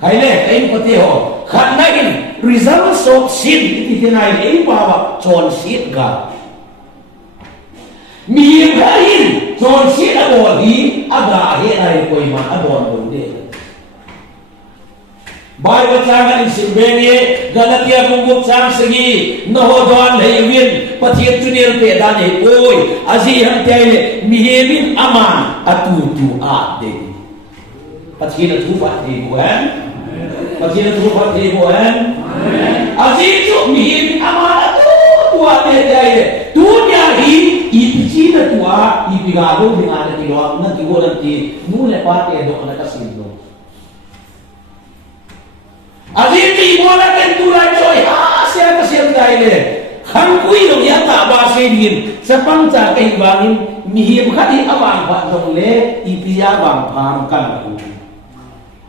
hay le cái có thể ho khăn này result of sin thì thế này ấy bảo chọn sin cả mi cái chọn sin ở đâu đi aga hệ này coi mà ở đâu đâu đấy Bible trang in Sibenia Galatia bungkuk trang segi nahodon lewin patiet tunir peda ne oi azi ham tele mihebin aman atutu ade patiet tu fat de buan patiet tu fat de buan azi tu mihebin aman atutu ade tele dunia hi ipci na tua ipigado dengan ada kiloan na kiloan ti nule pate do na kasindo Azim ti mo na ken tulad joy siya kasiyang dahil hang kui dong yata ba din sa pangsa kay bangin mihim kadi abang ba dong le ipiya bang pam kan ku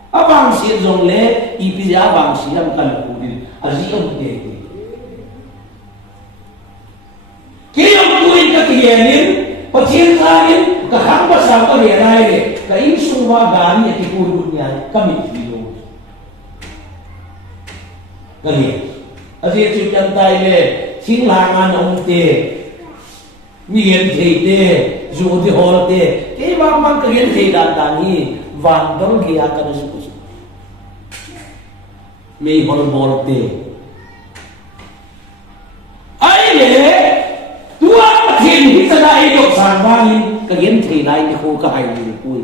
abang si dong le ipiya bang siyam kan ku din azim te kiyong tuin ka kiyanin pagsin sahin ka hang basa ka renay ka insung wa gani at ikulod niya kami Kali, asyik cucian taile, singlangan onte, migen teite, jodi holte, kei bang kegen teidan tani, vandal kia kan suku, mei hol bolte. Aile, tua matin bisa dah hidup sangbangin, kegen teidai ni ko kahai ni kui.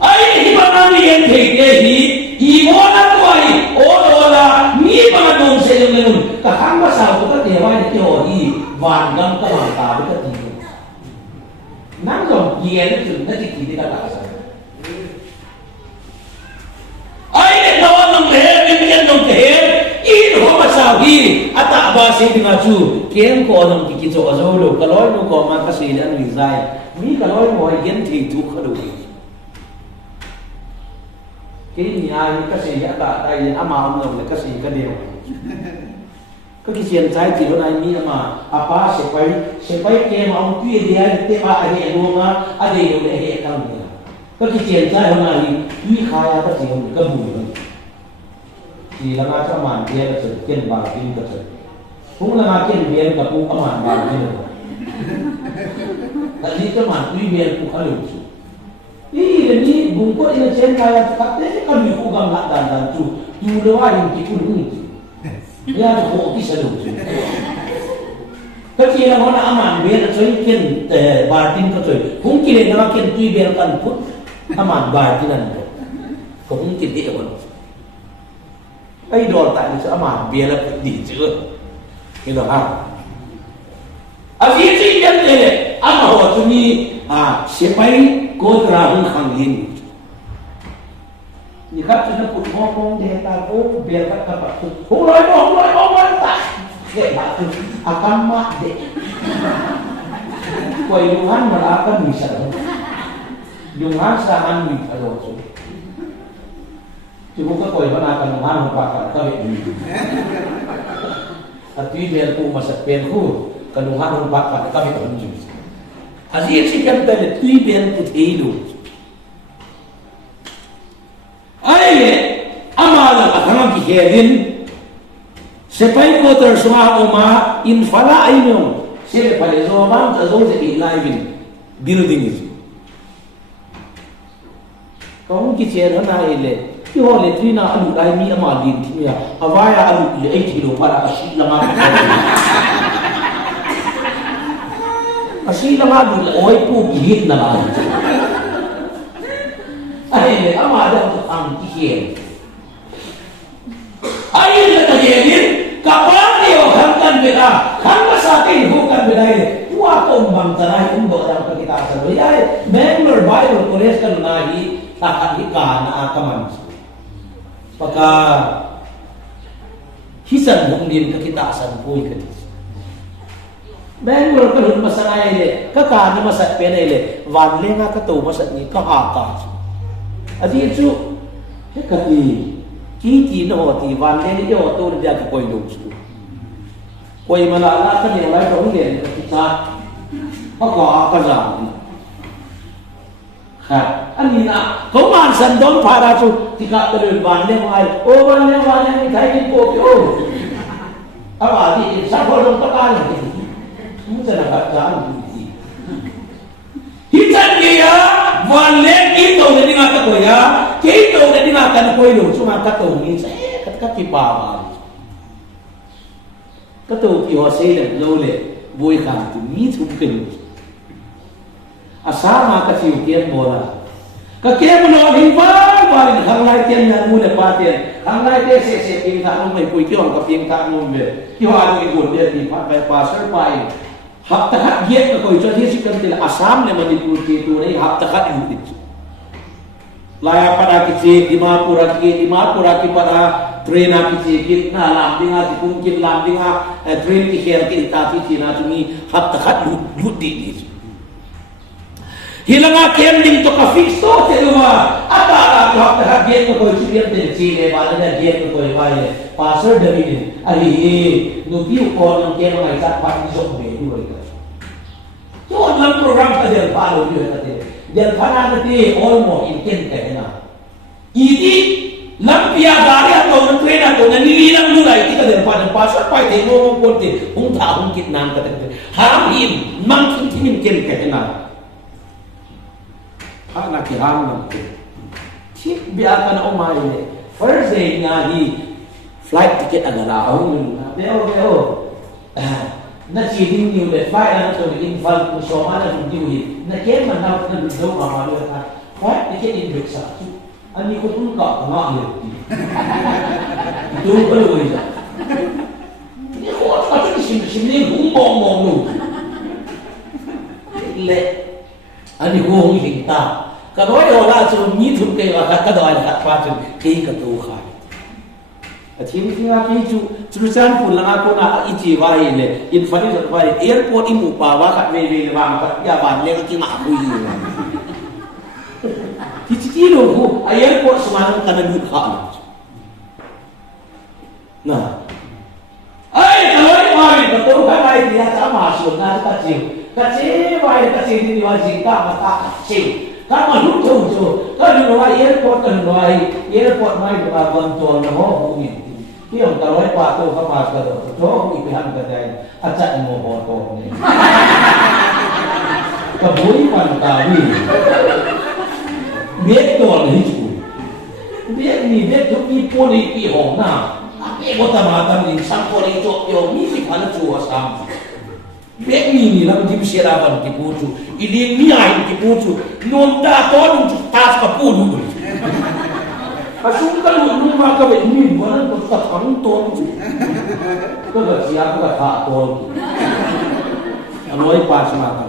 Aile di mana migen teite hi. Ibu nak tuai, orang ni pada dong selengun. Kahang pasal kita dewa ni teori, wanggam kemana kita tinggal. Nangkong dia ni cuma jadi kita kata. Ayat lawan dong leher, demikian dong leher. Ini kau pasal ni, atak bahasa dengan cu. Kian kau dong kikit soal lo. Kalau lu kau makan silian rizai, ni kalau mau kian tidur kalau. Cái nhà cái gì đã cả đây ama ông cái gì cái điều cái chuyện trái thì hôm nay mi mà apa sẽ phải cái mà ông tuyên đi anh tế ba anh em luôn á anh ấy đều để hệ tâm cái chuyện trái hôm nay duy khai cái gì ông cái mùi thì là ngã cho màn kia là sự kiên bảo tin của sự cũng là ngã kiên biến gặp cũng có màn bảo tin được tại vì cho màn duy biến cũng khá nhiều ini bungkuk ini cendera katanya kan diugang nak dan tu doa yang dipun ini ya kok bisa dong kecil orang aman biar cuikin batin kecil mungkin yang makin tu biarkan pun aman batinan kok mungkin dia pun idol tak bisa aman biar di je gitu ha asyik sih kan dia ama waktu ni siapa cô ra không khẳng định như các chúng nó cũng mong để ta cố việc các bạn không nói ta để bạn akan mak để quay Tuhan mà akan bisa Tuhan sangat bisa loh cuma kan quay mana akan Tuhan merupakan kami tapi biar ku masa penku Tuhan merupakan kami tunjuk Asyik sih kan tadi tujuan putih Aye, amalan akan kiherin sepai ko tersuah oma infala ayno sebe pale zoman tazo se ilaimin building itu kau kicer na ile yo le trina alu dai mi amalin timia awaya alu le 8 kilo para asyik lama Asli lang adul, oy po gihit na lang. Ay, ama daw ang kihir. Ay, natayin, kapag niyo hanggan bida, hanggang sa akin, hukan bida yun, huwa ko umbang tanay, umbo ang pagkitasan. Ay, Bangalore Bible College ka nunahi, takahika na akaman. Pagka hisan mong din kakitasan po yung Bangalore ka nun masanay le, kakana masat pena le, vanle nga kato masat ni kahaka. Adi itu, kati, kiti no ti vanle ni yo to dia ko koy dong su. Koy malala ka ni wala ko le kita. Pagka ka za. Ha, anina kau mansan don para tu tika terus banding mai oh banding ni kai ni kopi oh apa di siapa dong tekan mungkin nak jalan ni hitan dia banding itu jadi ngata kau ya kita jadi ngata kau itu cuma kata ni saya kata kipawan kata kiwa saya lole boy kan tu ni mungkin asama kasi ukian bola kakek menolong bal bal hanglai tian yang muda patien hanglai dia se pingka nung mai pui kiong ka pingka nung be kiwa anu ikut dia di pasar pai hak tak giat ko itu dia sikam tila asam le manipur ke tu nei hak tak yudit laya pada kici di mapura ki pada trena kici kitna lambinga di kungkin lambinga train ki her ki ta ki na tumi hak tak yudit hilang kending to ka fix to teluma apa hak hak dia ko chubian de chile bala da dia ko vai passer dari ali no piu ko no ke no mai tak pat so be du oi ka to lang program ka del palo dia ka del pana ti almost in ken ka na ini lampia gari atau menteri atau nani lang mulai kita del pana passer pai te mo ko te ta kit nam ka te hamin mang tin ken ka na anak kiram nanti, cip biarkan omai ni. First day ngahi flight ticket agak lahong ni. Beo, na cheating ni ulit flight na to in flight to Soma na tundi. Na kaya man dapat na bidyo kamalo na flight ticket in Briksa. Ani ko pun ka ngah ni. Itu perlu itu. Ni ko apa tu sim humbong nu. Le ani ko hinta. Kalau ada orang tu ni tu ke kata doa kat patun ke tu khai. Aci ni aku itu tulisan pun lang aku nak iji wahai le infani tu wahai airport imu pawa kat mele bang kat ya bang le kita nak bui. Cici lo airport semalam kena duit hak. Nah, kalau wahai betul kan dia sama masuk nak kacil wahai kacil ni wajib tak mata kacil. Kama lucu, kalau luai airport mai buka bantuan leho mungkin. Tiang kalau pak tu kamas kado, tu ipihan kedai, acak mau foto ni. Kabui pantawi, betul hicu. Dia ni dia tu ipu ni ihong na. Apa kota mata ni sampor itu yo ni si pada cuaca sam. Bek ni lang di siraban ki putu ini niai ki putu non da to dun tas ka putu asung ka lu ma ka be ni bonan ko ta pang to ko ga siap ka ta to anoi pas ma ka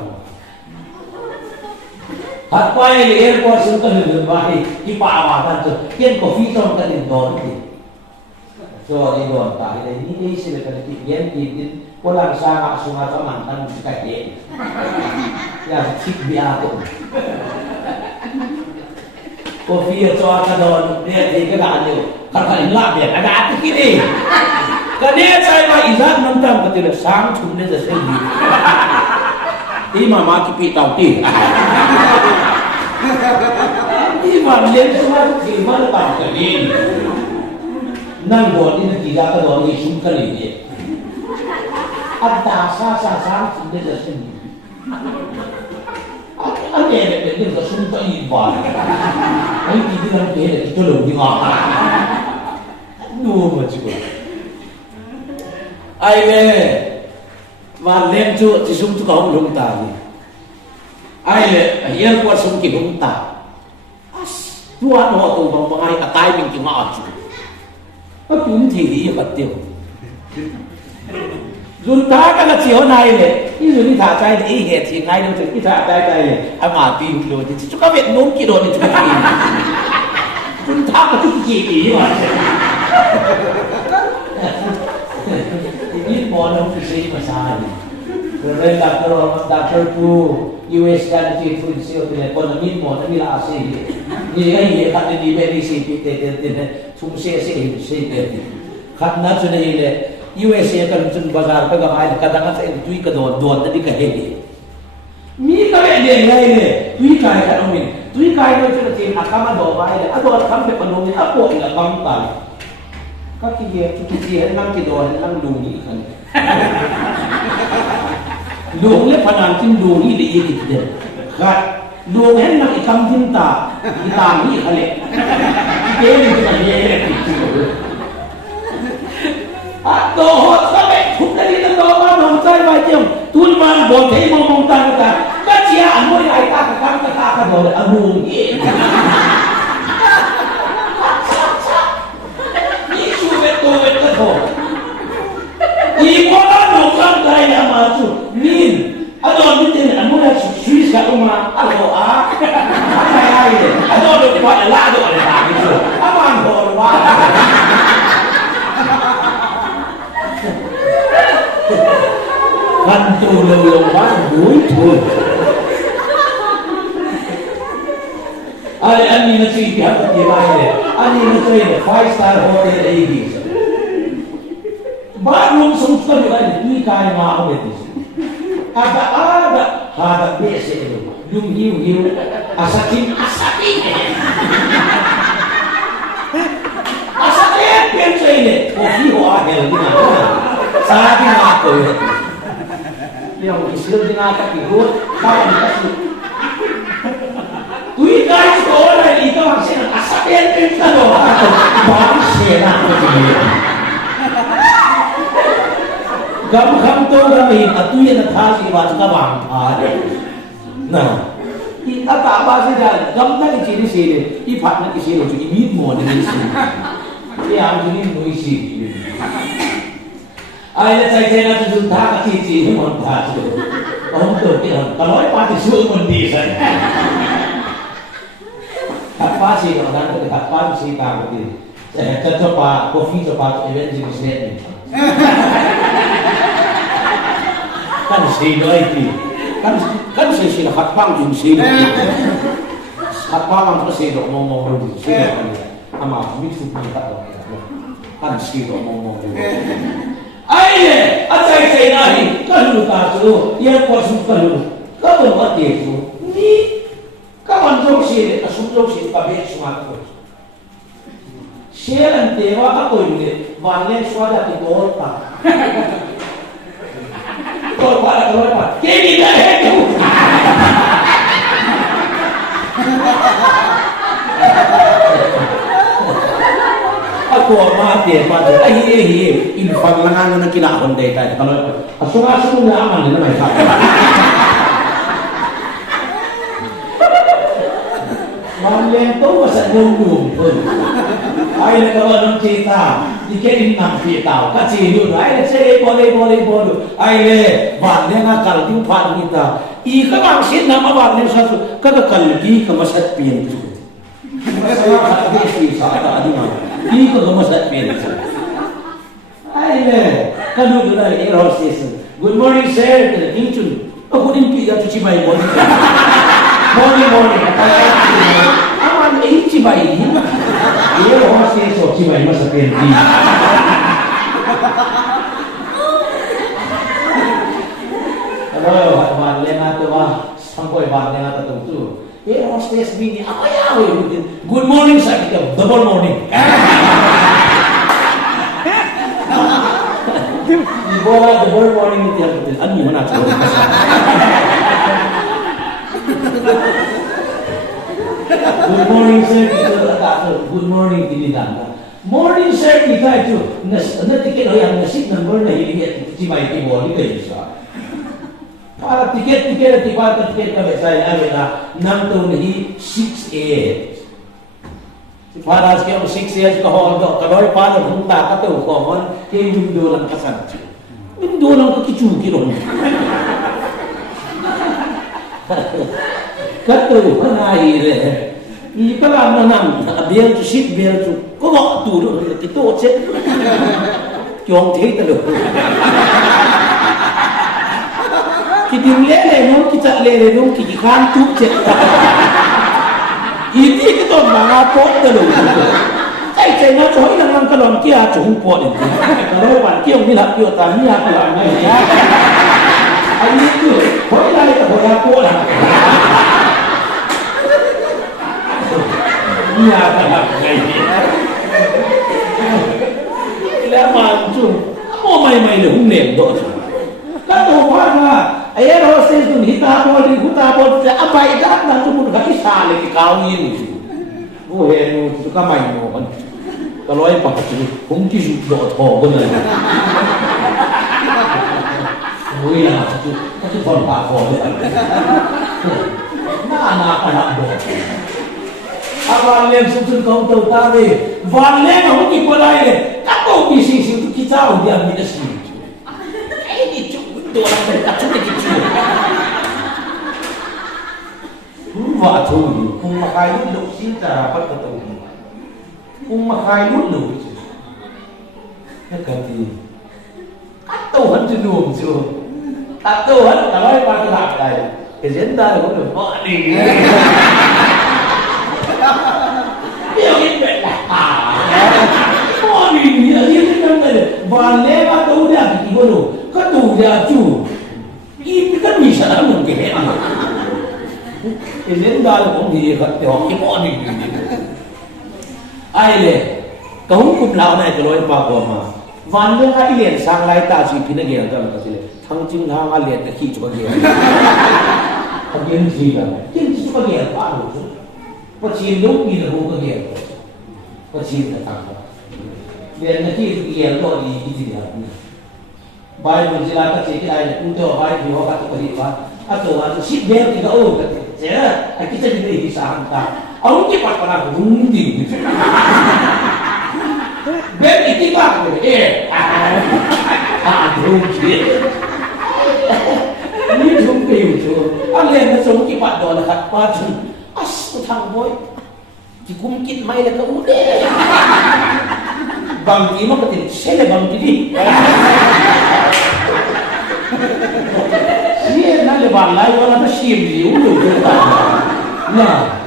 hat pai airport sun ka ni ba hi ki pa wa ta to ken ko fi ton ka din don ki so ni don ta ni sila ka ni yen ki pulang sama sungai mantan suka dia ya cik biar tu kopi itu akan daun dia tiga kali kakak ingat dia ada hati kini kerana saya mah izat mentang betul sang cumne sesedi imam maki pitau ti imam lihat semua imam lepas kali nang buat ini tiga kali ni sungkan ini ada sasa sudah jadi. Ada yang dia sudah ibar. Ini kita nak dia itu lebih mahal. Nu macam tu. Aile, malam tu disum tu kau belum tahu. Aile, ia kuat sum kita belum tahu. As, dua orang tu mengenai timing kita macam. Apa ini dia betul. Junta ka na chiho nai le i juni tha chai i he thi ngai no chi tha chai chai le a ma ti lo chi chu ka vet nom ki do ni chu ki junta ka chu ki ki ma ni mo no ki sei ma sa ni re doctor tu US kan chi fu si o te ko ni mo na ni la se ni ga ye ka ni be ni si ti te chung se te khat na chu nei le USA kan cun bazar ka gamai kadang sa tui ka don tadi ka hege mi ka le ngai le tui ka ka no min tuy cái nơi cho tiền akam ado vai le ado akam pe panong apo ila akam tal ka ki nang ki do nang lu ni kan lu le panan tin lu ni le yi de ka lu hen nang ikam tin ta ni khale ke ni ka ye ato hot sa me thuk dari na do ma nom sai vai tiam tun man bo thei mong ta ka chia amoi ai ta ka do le amu ni ni chu ve to ka tho i ko na no kan dai na ma chu nin adon ni te amu la sui sa uma alo a ai adon do pa la do le ta ni chu aman ho wa kan tu lo ba bui tu ai ani na chi pi ha ti ba le ani na tre 5-star hotel ai ba room sum ka ni ai ni kai ma ho ti ada hada bese lum hiu asakin pen sai le o fi ho a hel ni na sabi na ko yang Islam dengan kaki hut kawan kasih tui guys orang itu maksudnya asap yang kita doa baru senang begini gam tu kami atu yang thasi baca bang ada nah kita tak apa saja gam tak ciri sini ipat nak sini tu imit mau dengan sini yang ini muisi ai là chạy xe là chúng ta có chỉ như một thà chứ ông tưởng cái ta nói qua thì xuống một đi rồi thật quá gì còn đang cái thật quá gì cả một đi cho pa coffee cho pa event gì sẽ này kan si doi ti kan si là hạt băng dùng si hạt băng có si độ mong rồi si ama mix up ni tak kan si độ mong ai le atai sai nahi kalu ta chu ye ko su kalu ka bo ma te chu ni ka wan jo si a su jo si ka be su ma ko sheran te wa ka ko ni wan le swa da ti ko ta ko pa ke ni da he tu ako mati mati ai in fang langan na kinahon day tayo kalau asunga na aman nila may kaya malento masa nung ay nagawa ng kita dikerin ng pitaw kasi yun ay say boleh ay le bande nga kaldi pa kita ika mangsin na mabande sa kagakaldi ka masat pinto sa sa ini kok gemes pin. Aile, kan dulu dari air hostess. Good morning sir, kinchun. Aku dimpi dah cuci bayi morning. Morning. Aman cuci bayi. Air hostess cuci bayi masa pin. Kalau wan lena tu sampai wan lena tu. Air hostess bini apa ya? Good morning saya kita double morning. Bola double morning itu yang betul. Ani mana tu? Good morning sir kita tak good morning di dalam. Morning sir kita itu nanti kita yang nasi number na ini cimai timur ini bisa. Para tiket kami saya ada 6 tahun ini 6A. Para sekian 6 years kalau para hunta kata hukuman ke window lang kasan. Window lang kekicuki ron. Kata panai le. I pala nanam biar tu sit biar tu kau tu kita cek. Jong thei tu. Kita lele nong kita kan tu cek. Ini kita mengapot dulu. Saya nak cakap yang kalau kita cakap pot ini. Kalau wan kita melihat kita tanya apa lagi. Ini tu, kau lagi tak boleh apa lah. nhà ta làm ngày lẽ mà chú mua mày được không niệm độ các đồ hoa là ấy đó sẽ dùng hít ta bol đi hút ta bol apa itu kan cuma gak bisa lagi kawin gue suka main kan kalau yang pakai itu mungkin juga thò bener gue yang itu còn pak thò anak bol apa yang susun kau tahu tadi valen aku di polai tak tahu bisnis itu kita dia minus ini itu orang berkata gitu vợ thùng cùng mà khai nút lục xin trả bắt đầu cùng mà khai nút lục cái cần gì cắt tàu hắn chưa đường chưa cắt tàu hắn là nói ba cái lạc này cái diễn ra có được vợ đi điều như vậy là có gì nghĩa như thế này và lẽ ba tàu ra thì có đủ có đủ ra chủ ít cái gì sợ lắm cái này cái diễn ra là cũng gì vậy thì họ cái món gì ai lệ cống cụm lão này cái lối vào của mà van lương ai liền sang lại ta chỉ pin cái đó là cái gì thằng chim thằng ai liền cái khi cho cái gì cái gì là cái gì cho cái gì quá rồi có chim lúc gì là không có gì có chim là tăng liền cái khi cái gì đó thì cái gì là bài mình chỉ là cái gì cái này cũng cho bài thì họ bắt cái gì đó atau ship bel kita saya kita juga bisa hantar orang cepat pada berunding bel itu apa berunding ini jumpai itu alien macam cepat doa dekat pagi utang boy dikumkin main dekat udah bang Timo ketin saya bang Tidi dia nak lebar lai orang tu sim dia ulu kita. Nah,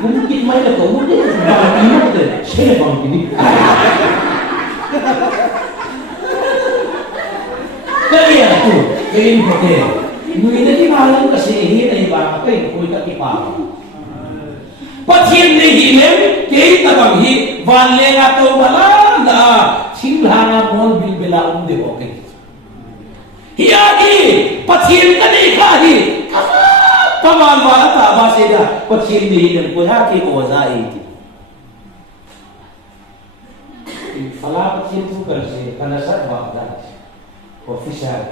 mungkin mai lah kau dia bang ini tu, saya bang ini. Kaya tu, kaya ni betul. Mui ni malam kasi ini ni bang, kaya kau tak kipar. Patien ni hilang, kaya tabang hi, van lenga tu malam dah, singhana pun bil bela deh okey. Hiadi patien kan ikahi paman wala ta basida patien ni dan punya ki ozai fala patien tu kerja kana sat bagda official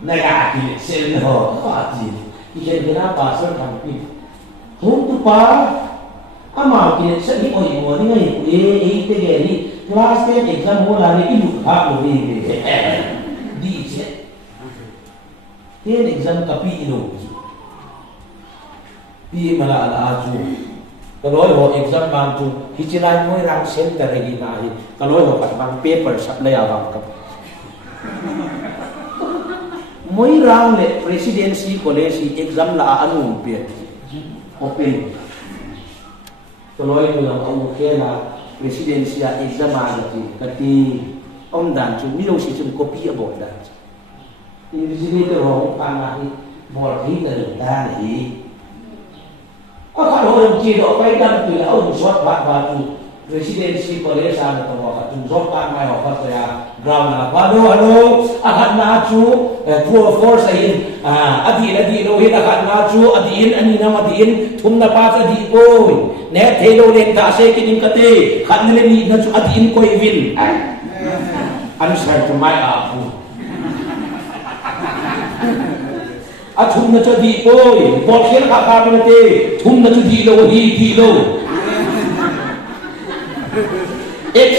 naga ki sel ho pati ikan kena pasal kampi hum tu pa ama ki sat ni oi mo ni ngai te geri class 10 exam ho la ni ilu kha lo ni di Dia exam kapi ilo. Pi mala ala aju. Kalau ho exam bang tu, hicilan mo rang center lagi nahi. Kalau ho kat bang paper supply abang kap. Moi rang le presidency college exam la anu pe. Open. Kalau itu yang kamu kena presidency exam ada tu. Kati om dan tu milo si tu kopi abang dan. Di sini tu orang panah bol ni terletak ni. Kalau orang ciri apa yang tu lah orang suat batu presidensi Korea sana tu orang tu suat panah orang saya ground lah. Halo, akan nacu force ini. Adi lohin akan nacu adiin ani nama adiin thum na pas adi oi. Net hello lek dase kinim kate kan le ni nacu adiin koi win. Answer to my apu. Thum na cho di oi bol khel kha kha na te thum na cho di lo x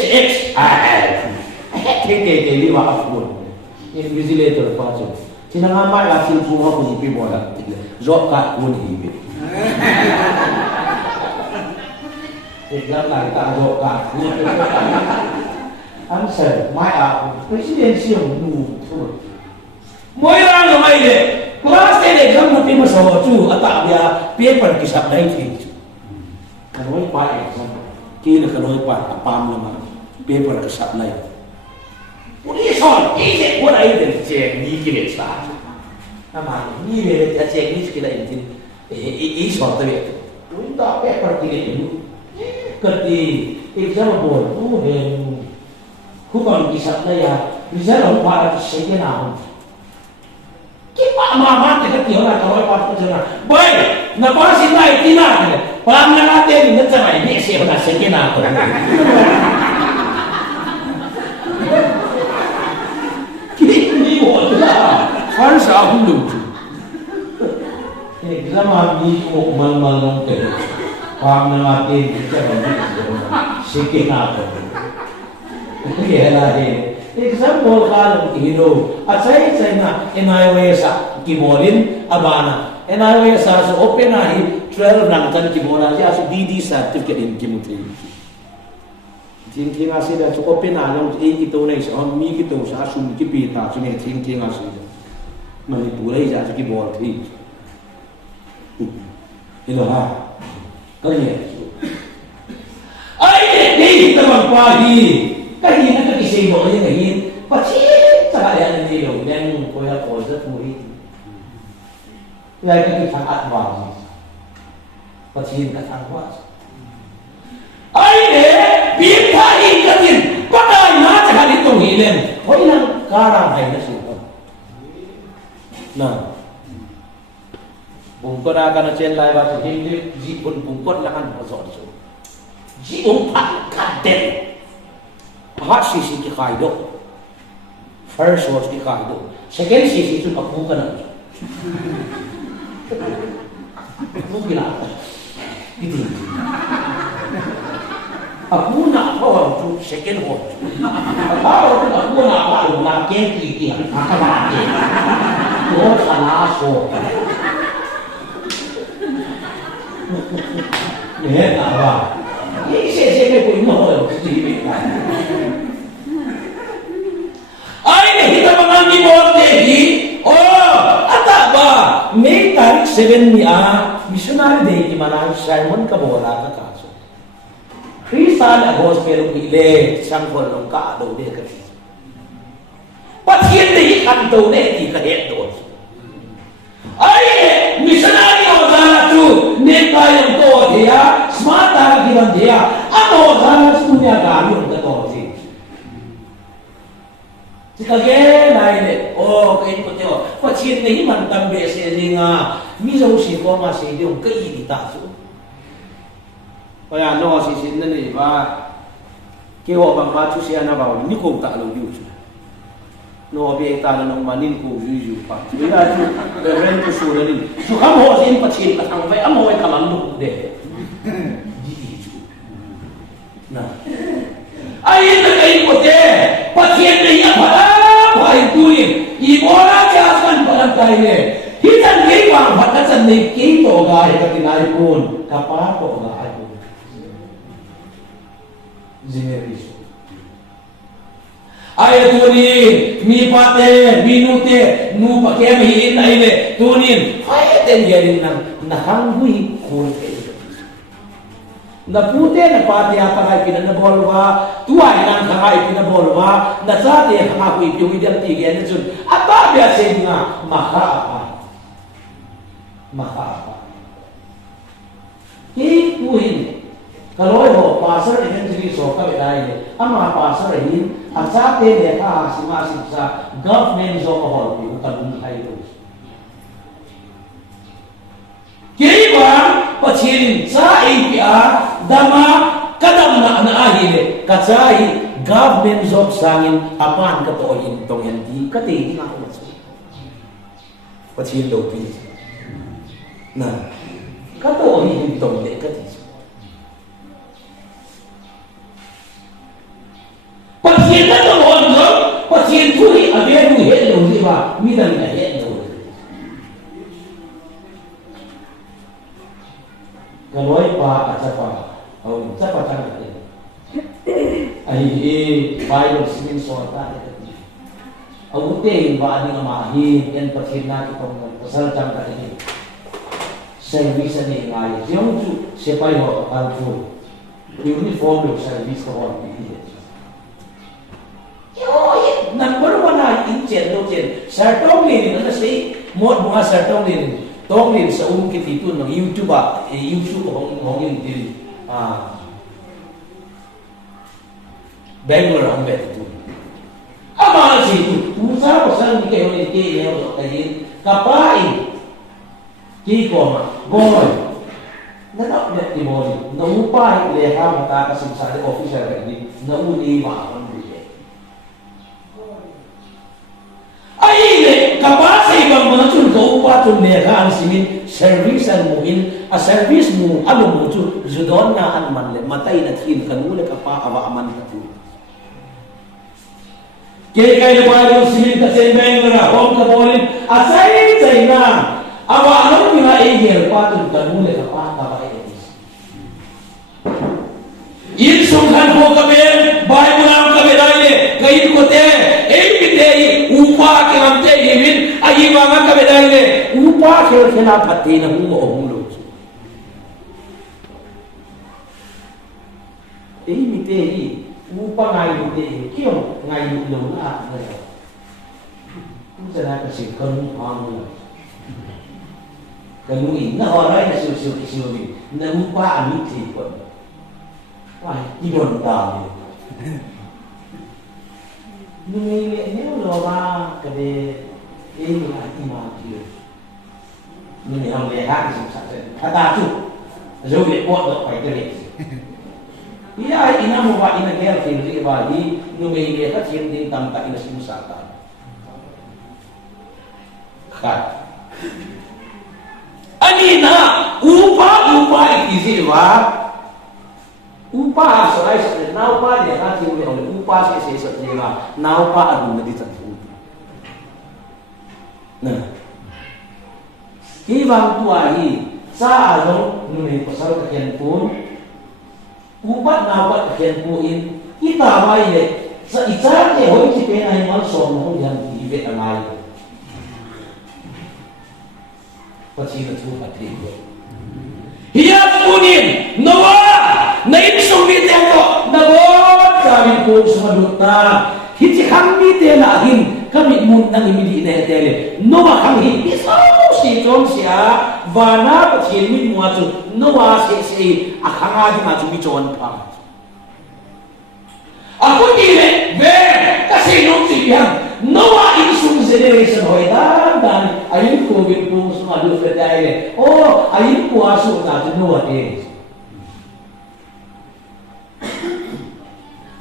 ke li wa afun invigilator pa cho sinanga ma la sin fu ha ku pi bola zo ka kun hi bi exam la ta zo ka answer my presidential nu tu moi rang mai de class ini exam nanti masuk tu atau dia paper kisah lain tu. Kalau pak exam, kini kalau pak apam lama paper kisah lain. Uni soal ini pun ada yang cek ni kira sah. Nama ni dia cek ni kira ini soal tu. Uni tak paper kira itu. kati exam board tu hen ku kon kisap na ya result ang para sa na kita mama te kati ona kawai pa tu na boy na pa si mai tina pam na natin na samai ni se ona se na ko ni mo la far sa hulu exam ami ko mal ke pam na natin se na ko kaya lahi example kalau hero asai na NIOS kimolin abana NIOS so open ahi 12 nangkan kimona ya so DD certificate in kimuti ting asi da so open alang kito na isa mi kito sa sum kipita sine ting asi manipulai ja so kimol thi ilo ha kaya ai ni tamang pahi kaya na kasi mo yung ngayon, pachit sa kaya nila yung kuya ko sa tuwi. Kaya kaya at wang. Pachit ka ang wang. Ay pintahin ka din. Patay na sa ganitong hilin. O ilang karangay na siya. Na. Bungkot na ka na siya live at hindi jipon bungkot lang ang masoso. Jipon pagkatin. Hot sisi ki kaido, first source ki kaido, second sisi itu aku kan, aku kira itu, aku nak bawa tu second source, aku nak bawa nak keki apa lagi, oh salah so, ni apa? Ini saya pun mau sendiri. Ay, kita mengangi mortegi. Oh, ata ba? May tarik 7 niya, missionary day di mana Simon Kabola ka kaso. Kristal agos pero ile sangkol ng kaado de ka. Patien de kanto ne di ka heto. Ay, missionary o dala tu, ne tayong to dia, smart ta giban dia. Ano dala tu niya gamit ka to. Kage naile oh kain ko teo pachin nahi man tambe se linga mi zo si ko ma se diong kai di ta su kaya no si sin na ni ba ke ho bang ma chu sia na ba ni ko ta lo yu chu no be ta na nong manin ko yu pa ila chu be ren ko su ni su kam ho sin pachin ka tang vai am ho ka mang lu de ji chu na ai na kai ko te pachin nahi apa Baik tuin, ibu orang jasman balang kaya. Hitan kay wang batasan ni kito gaya katinay pun, kapato gaya pun. Zineriso. Ay tunin, mi pate, minute, nu pakai mihin na ile, tunin. Ay tengerin nang nahangui kulte. Na pute na pati apa kay pinabolwa tuay nang kay pinabolwa na sate ang ako yung identity yan sun apa biya sa nga makaapa kay tuhin kaloy ho pastor eventually so ka bilay ang mga pastor rin ang sate de ka simasig sa government zo ko hol yung tagumpay do kay ba pachin sa APR dama kadam na ahile katsai government job sangin apan katoin tong hindi kati nga ko pachin do pi na katoin tong de kati pachin na to on go pachin tui ave nu he lo di ba mi dan ga he no Kaloi pa at pa, oh, pa chang natin. Ay, payo simin sorta. Abutin ba ang amahin, yan pasin natin itong pasal chang natin. Service na ingay. Yung siya pa yung alto. Uniform yung service ko ang pipili. Yung number 1 na inchen, sartong nilin, ano say, mod mga sartong nilin. Tong din sa kiti itu ng YouTube YouTube hong din Bangalore ang beto. Ama si Musa pasal ni kayo ni kayo kayin kapain. Kiko ma boy. Nanap net di boy. Naupa leha mata kasing officer ni nauli ma ang bigay. Ay kapasay bang mga tun ko upa tun leha ang simin service ang muin a service mo ano mo tu judon na an man le matay na tin kanula kapa awa aman ka tu. Kaya kayo bago simin kasi Bangalore home ka bolin asay say na awa ano nga egel patun kanula kapa kabay is. In sunghan ho kami bahay mo lang kami dahil kayo ko te bite upa kiram te himin ay mga kami dahil upa kaya pati na mo bite upa ngayon bite kyo ngayon lo na kung sana kasi kanong pangulo kanuin na oray na susuki na upa ang itipon wah iyon dami nungili niyo lo ba kade ini ati mati nungili ang leha kasi sa kata tu jogi pot do pai tere iya ina mo ba ina ger fili ba di nungili ka chin din tam ta ina simusata khat anina upa ikizi ba upa so ay sa na upa ni ka ti mo upa si sa nila na upa adu na di sa fu na ibang tuahi sa ano nung pasal kakian pun upat na upat kakian puin kita may sa isa ke hoy si pena himal so mo yan ibe amay pati na tu pati hiyat punin nawa naibsong biten ko nabot kami po sumaduta hiti kami telahin kami mundang imili na tele nawa kami iso si Tom siya vana pati min muatu nawa si akanga di matu bichon pa ako dile be kasi nung siyang nawa insung generation hoy dan ayun covid po sumaduta dahil ayun po aso natin nawa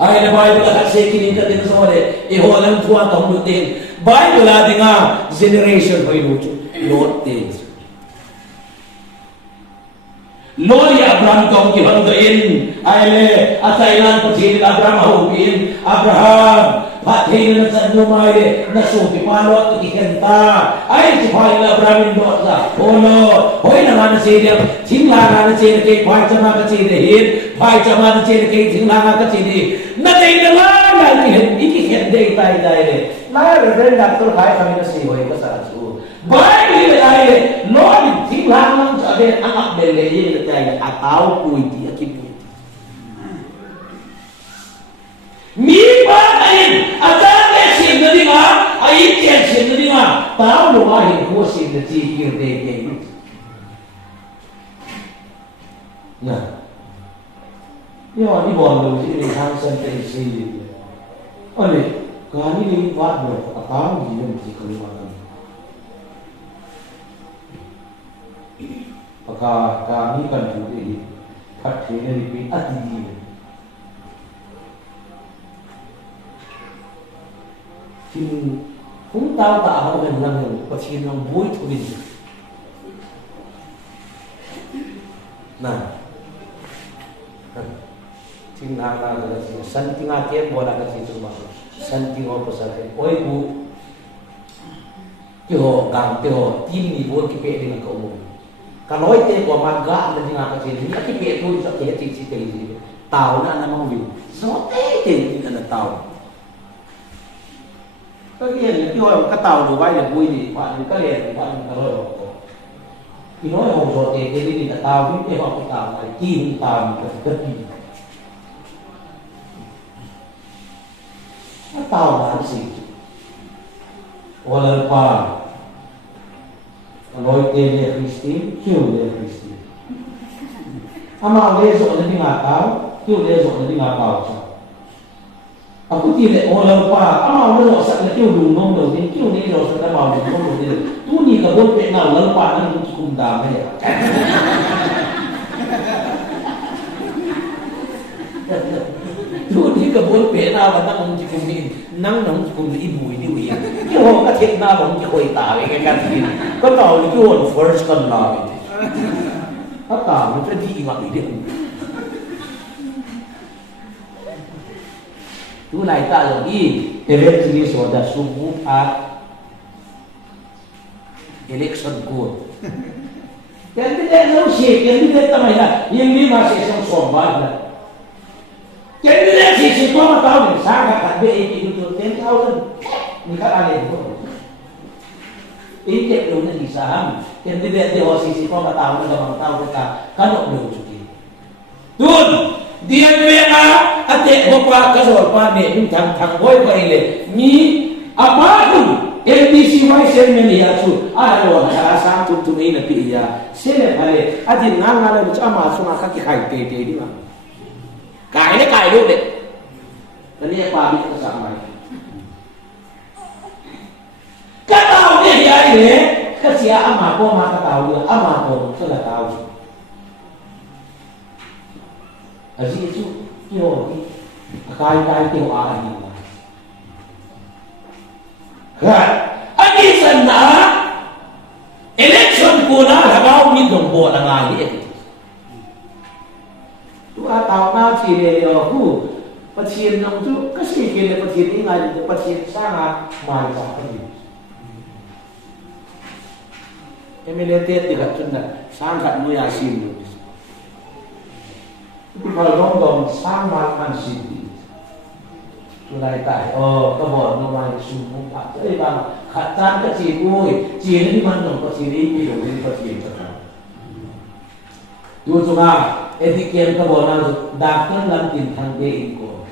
ay na Bible kasi kininta din sa wala iholang tuwa tong lutin Bible adi nga generation hoy luto Lord things Lord Abraham kong kihanggain ay le asailan pasilin Abraham hubin Abraham patin na sa numay na suki palo at ikikanta ay si Paul Abraham do sa polo hoy naman na siya tinglangan na siya kay Pai sama ka siya Pai sama na siya kay tinglangan ka siya natay na lang ikikende tayo dahil na reverend doctor kaya kami na siya hoy kasarso Bible ay Lord tinglangan sa atin ang akbele tayo ataw po iti akipin Mipa ayin atake sin na di nga ayin tiyan sin na di nga tao lumahin ko sin na tikir de na yun di bolo si hang sentence ole kani ni wat mo atang gilam si kaliwatan pagka kami kan puti pati na repeat at hindi kung tao ako ng lang yung pati ng buhay ko din na tingala na siya santing ati wala ka siya tumasok santing ako sa akin oy bu kyo gang kyo tim ni buwan kipe din ka umum kaloy te ko maga na din ako siya hindi kipe to sa kaya si kayo tao na namang view so te na tao kalian itu orang kata lu baik bui di pak kalian pak kalau ini orang sote jadi tidak tahu ini apa tahu kim tahu kerja tahu lah sih walau pak kalau dia Kristi kau dia Kristi ama dia soalnya nggak tahu kau dia soalnya nggak tahu aku tidak orang pa ama mo sa na kêu lùng nông đầu tiên kêu này rồi sa bảo lùng nông đầu tiên tu ni ka bon pe na lal pa na kum da me ya tu ni ka bon pe na ba na kum kum ni nang nang kum ni bui ni wi kêu ka thiệt na bong khoi ta cái kan tin có tao ni kêu first kan la ta ta nó sẽ đi ngọn đi tu này ta rồi đi election soda sumu at election code kan tidak tahu sih kan tidak tahu ya yang ini masih yang sobat lah kan tidak sih semua tahu nih sangat tak BEP itu 10,000 ni kan ada itu ini belum di saham kan tidak tahu sih semua tahu kan tahu kita kan belum cuti tuh dia mereka ate bapa kasar pane yung thang boy pa ile ni apapun LDC sen menia su alo sa sang tu nei na piya sele phale ati nang ngala mu ama su ma ka ki khai te di ma kai lu de ni pa bi ka sa mai ka tao ne ya ile ka sia ama ko ma ka tao lu ama ko sa la tao aji itu yo kai teo a ni ma kan ani sanna election ko na lagaw ni dong bo na ngai ni tu a tao na chi le yo hu patien nong tu ka si ke le patien ni ngai tu patien sa nga mai sa ka ni emelete ti ka chun na sang ka mu ya sin kalau dong sama kan sih, mulai tak kebor nomor semua tak jadi bang kacang kecil pun ciri ni mana dong kecil ini dong ini kecil cakap. Dua cuma etiket keboran dakar lantin thang be inko,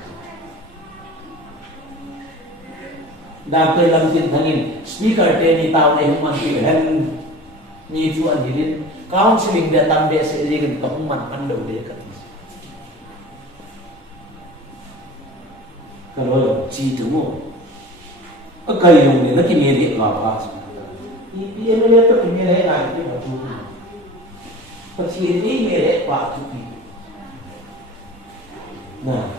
dakar lantin thangin speaker teni tahu ni human kian ni tuan hirin counseling datang biasa ini kan kehuman anda boleh kan. Kalau ci temu, akai yang ni nak kini dia apa? Dia melihat tu kini dia nak dia macam tu. Persi ini melihat pak tu. Nah,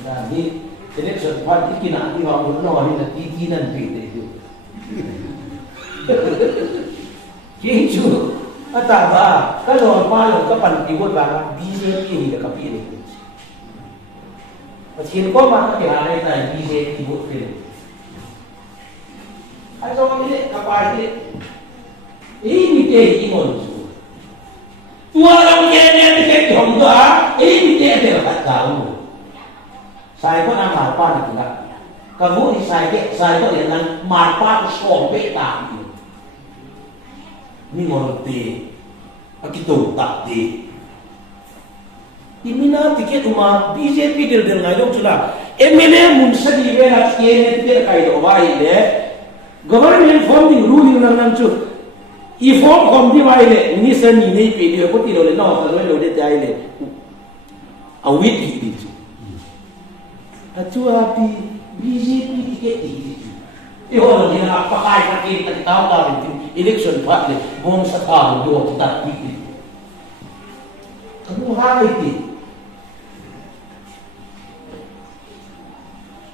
jadi election party kena di bawah no ni nak titi nanti itu. Keju, atau kalau malu kapan dibuat barang BJP ni dekat pilih. Mesin ko maka kaya na BJP tibut film. Ay so kami kapati. Imite imon su. Tuarang kene tiket hongga, imite de katau. Sai ko na marpa na kila. Kamu ni sai ko yang marpa sombe ta. Ni morte. Akito tak de. Imina tiket uma BJP del ngai dong chula MLA munsadi bela tiket tiket kai do bai le government forming ruling nang chu I form kom di bai le ni sen ni nei pe dio ko ti lo le no so lo de tai le a wit ki di chu a chu a pi BJP tiket di e ho ni na pa kai pa ki ta ta ta election pa le bom sa ta do ta ti kamu ha ti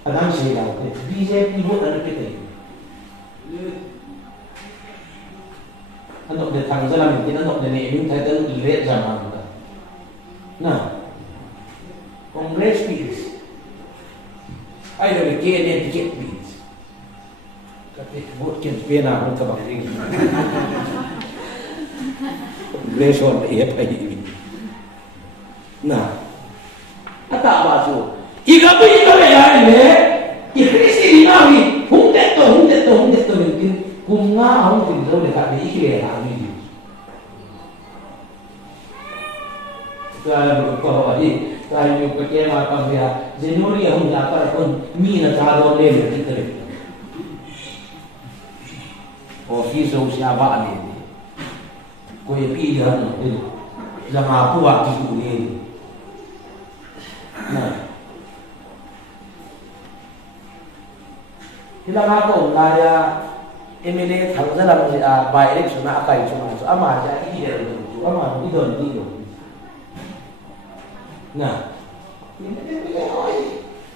Adang saya tahu, BJP buat ada kita ini. Anak dia tangga dalam ini, anak dia ni saya tahu lihat zaman kita. Nah, Kongres bis, ayo le kene tiket bis. Tapi buat kena pun kebakring. Kongres on iya ini. Nah, apa baju? Ika ya ini, Ikrisi dinawi, hundet to mungkin kunga aku tidak dekat di ikir ini. Kalau berkali kalau pakai macam dia, Januari aku dapat pun mina calon lele kita. Office siapa ni? Kau pilihan itu, jangan aku waktu ini. Nah. hilang ako laya emile thang jalam by election na akai chuma so ama ja i der do ama di don na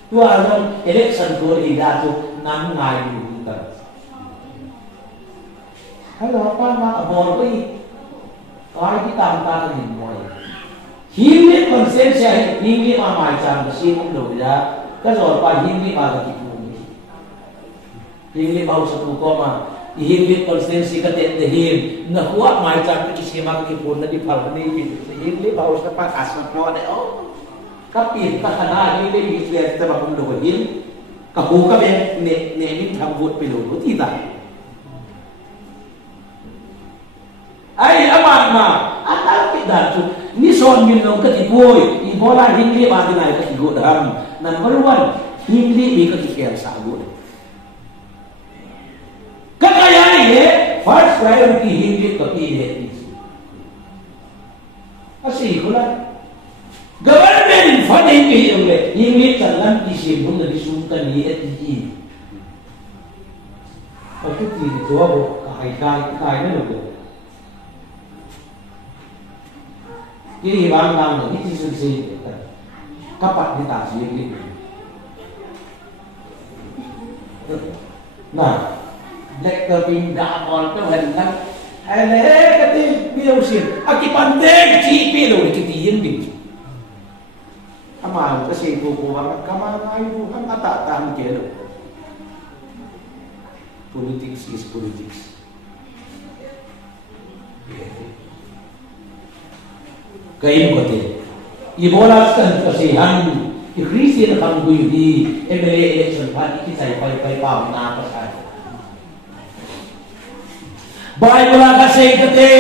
tua non election ko ida to nam ngai du ta hello pa ma abon ko i kai ki tam ta ni moi himli conscience ya himli ma mai cham si mong do ya ka zo pa himli ma ka ki himli mau satu koma himli konsistensi kate him na huwa mai chan ki sima ki pun na di phal ni ki himli mau sa pa asma no de o ka pin ka khana ni le bi le ta ba kum do him ka hu ka be ne ni tham vut pe lo ti ta ai aman ma ata ki da chu ni son min no ka ti boy i bola himli ba di nai ka ti go dam number 1 himli bi ka ti ker sa go kaya ini first priority hindi kapilih kasi ikulah government funding kayo hindi talang isip mo na disuntan ni at hindi ako dito ako kahit na lugo kaya ibang lang na hindi sunsay kapat ni tasi yung hindi nah lektor pindah on tu hendak kati biusin akipandeg cipi lo dikitiyin din amal kasi kukuha kamar ngayon ang atatan kelo politics is politics kain ko te ibola kan kasi han ikrisin kan guyudi MLA election pa ikisay pay pa na pasay Bible kasi kate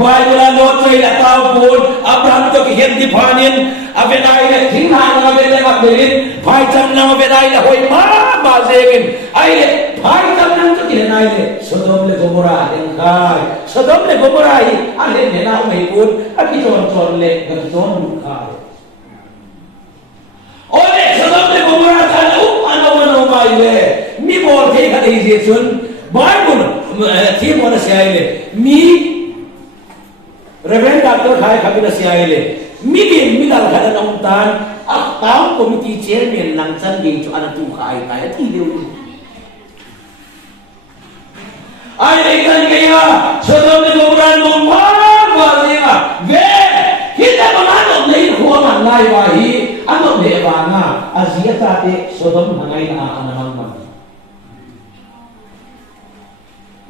Bible lo toy la tao pun Abraham to kihen di panin avenai le thingha na vele ma belin phai cham na avenai le hoi ma zegin ai phai cham na to kihen ai le Sodom le Gomora den khai Sodom le Gomora hi ale ne na mai pun aki chon le ga chon du khai ole Sodom le Gomora ta ano mai le mi bol ke ka dei je chun Bible theme on siaile mi reverend doctor khai khabina siaile mi bin mi dal khada nong tan ak taw committee chairman nang chan ge chu ana tu khai kai ti deu ai le kan ge ya Sodom le Gomora no ma ba le ma ve hita ba ma no nei huwa man lai wa hi ano de ba nga azia ta te Sodom hangai na anamang ma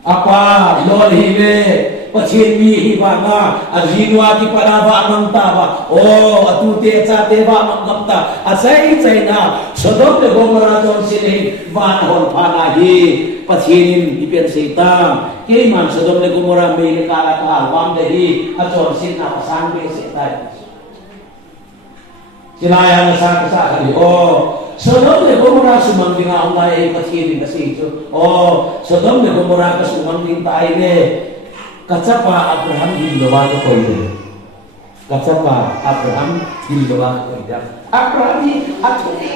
apa lol hime pachin mi hi ba nga ajinwa ki paraba amang ta ba o atute cha te ba mang ta asai chai na Sodom le Gomora ton sile ban hon phana hi pachin ipen seita ke man Sodom le Gomora me le kala ka wam de hi achon sin na pasang be seita silaya na sa ka o Sodom le Gomora sumang dinga ulay pachin kasi ito o Sodom le Gomora ka sumang ding tayo kacapa Abraham hindawa ko ide kacapa Abraham hindawa ko ide Abraham ni atuni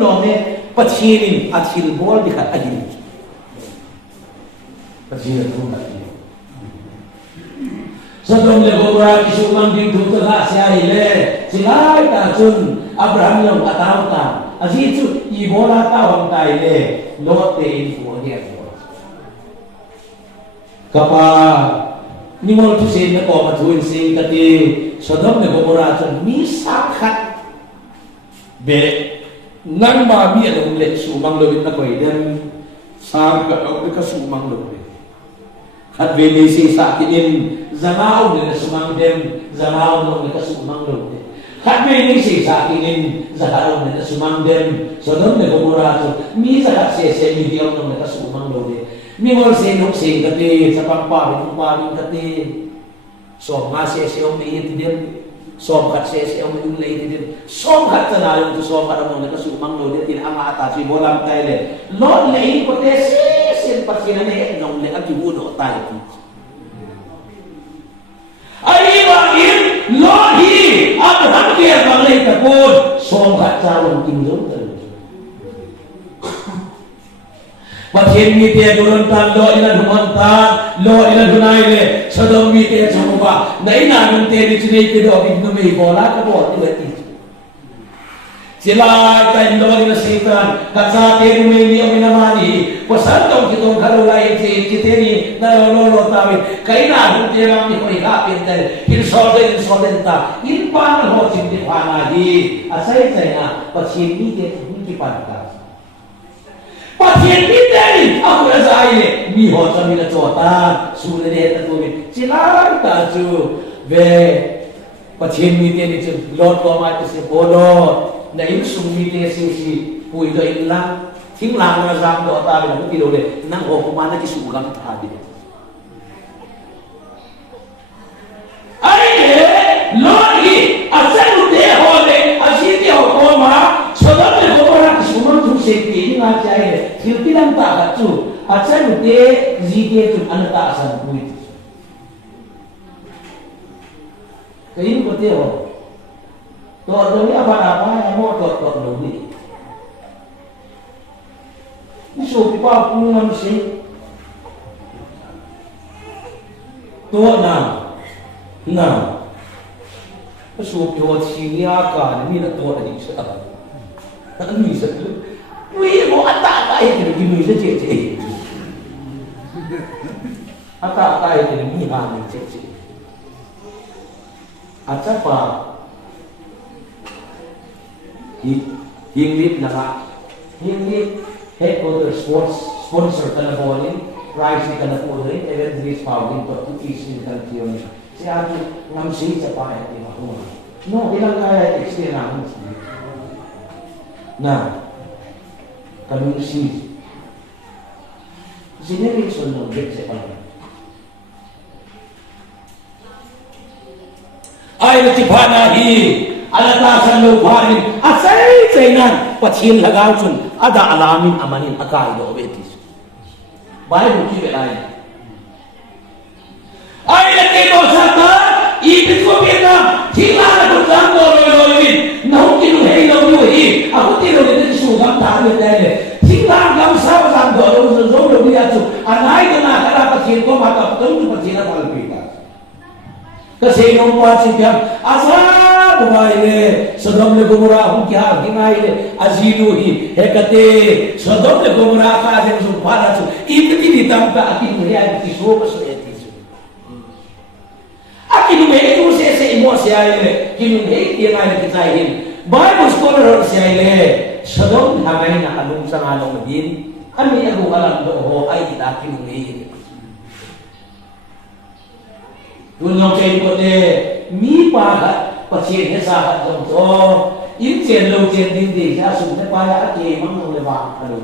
no me pachin at hilbol di ka adin pachin ko na Sodom le Gomora kisumang ding tuta siya ile silay ta chun Abraham yung ataw ta Azizu ibola tawang tayo lote info niya kapa ni mo tu sin na ko matuin sing kati Sodom le Gomora chun misakhat be nang ma mi adong le sumang lobit na ko iden sa ka sumang lobit at vele si sa kinin zamao na sumang dem zamao no ka sumang lobit kami ini sih saat ini zaharon mereka sumandem, Sodom le Gomora tu, mi zahat sese mi diam tu mereka sumang lode, mi mor senok sing kati sa pagpawin kati, som sese om itu dia, som kat sese om itu dia, som kat tanayong tu som kat mereka sumang lode tidak angata si bolam taile, lord lein kote sese pasinan ne nong le ati budo tayo. Ayibagin lohi Abraham kia bangai takut songkat calon kinjong terus Patien mi te duruntan lo ila dumantan lo ila dunaile sadom mi te chumuba naina nun te ni chine ke do bignu me bola ka bo ti leti sila ka indo ila sitan katsa te me ni aminamani pasan tong kitong kalulai te kiteni na lo tawi kaina nun te ram ni koi ha pin te hin so den ta in pan ho chin ti phana hi asai chaina patien mi te ki pan ka Patien miteni aku rasa ini mi ho sa mi na chota sule de ta tu mi chilar ta chu ve patien miteni chu lot ko ma se bolo na in sum mi te si pui do in la thing lang na ram do ta le ki do le nang ho ko ma na ki su lam tha bi ai le lot hi asan de ho le asi de ho ko ma soda le ko ra ki su ma tu se pi nga chai Hilpilang tak tu, acan ude zide tu anak tak asan buit. Kain ko teo. To doni apa mo to doni. Iso pipa pungan si. To na. Iso piwa sini aka ni na to ni sa. Ani sa. Wih, mau apa itu di mana saja? Apa itu di mana saja? Apa? Hinggit nak, hinggit headquarters sponsor kana bowling, prize kana bowling, event race founding for 2 season kana tiyon. Siya tu ngamsi sa pahit ni Mahmud. No, ilang kaya experience na. Kami si sini sono dek sepan. Ay natipana hi alatasan lo parin asay sainan pathin lagaw sun ada alamin amanin akay do betis. Bible ki belai. Ay natito sata ibig ko pina hilala ko tango lo nau kinu hei lo hi aku tiro ni sugang tayo dele tinggal gam sa sang do lo zo lo dia tu anai na kala pathin ko mata tung pathin na palpita kasi nung pathin jam asa bumaile sodom le gomora hum kya hinai le azilu hi hekate sodom le gomora ka se su para su ibiti di tampa akin ria di so so eti akin me itu se emosi ale kin me dia mai kita hin Bible scholar siya ile sadom hangay na anong sa ngalong din kami ako alam do ho ay itakin ng tulong kayo ko te mi pa pasien sa hat dong to in chen lo chen din di sa su te pa ya ke mang lo le ba alo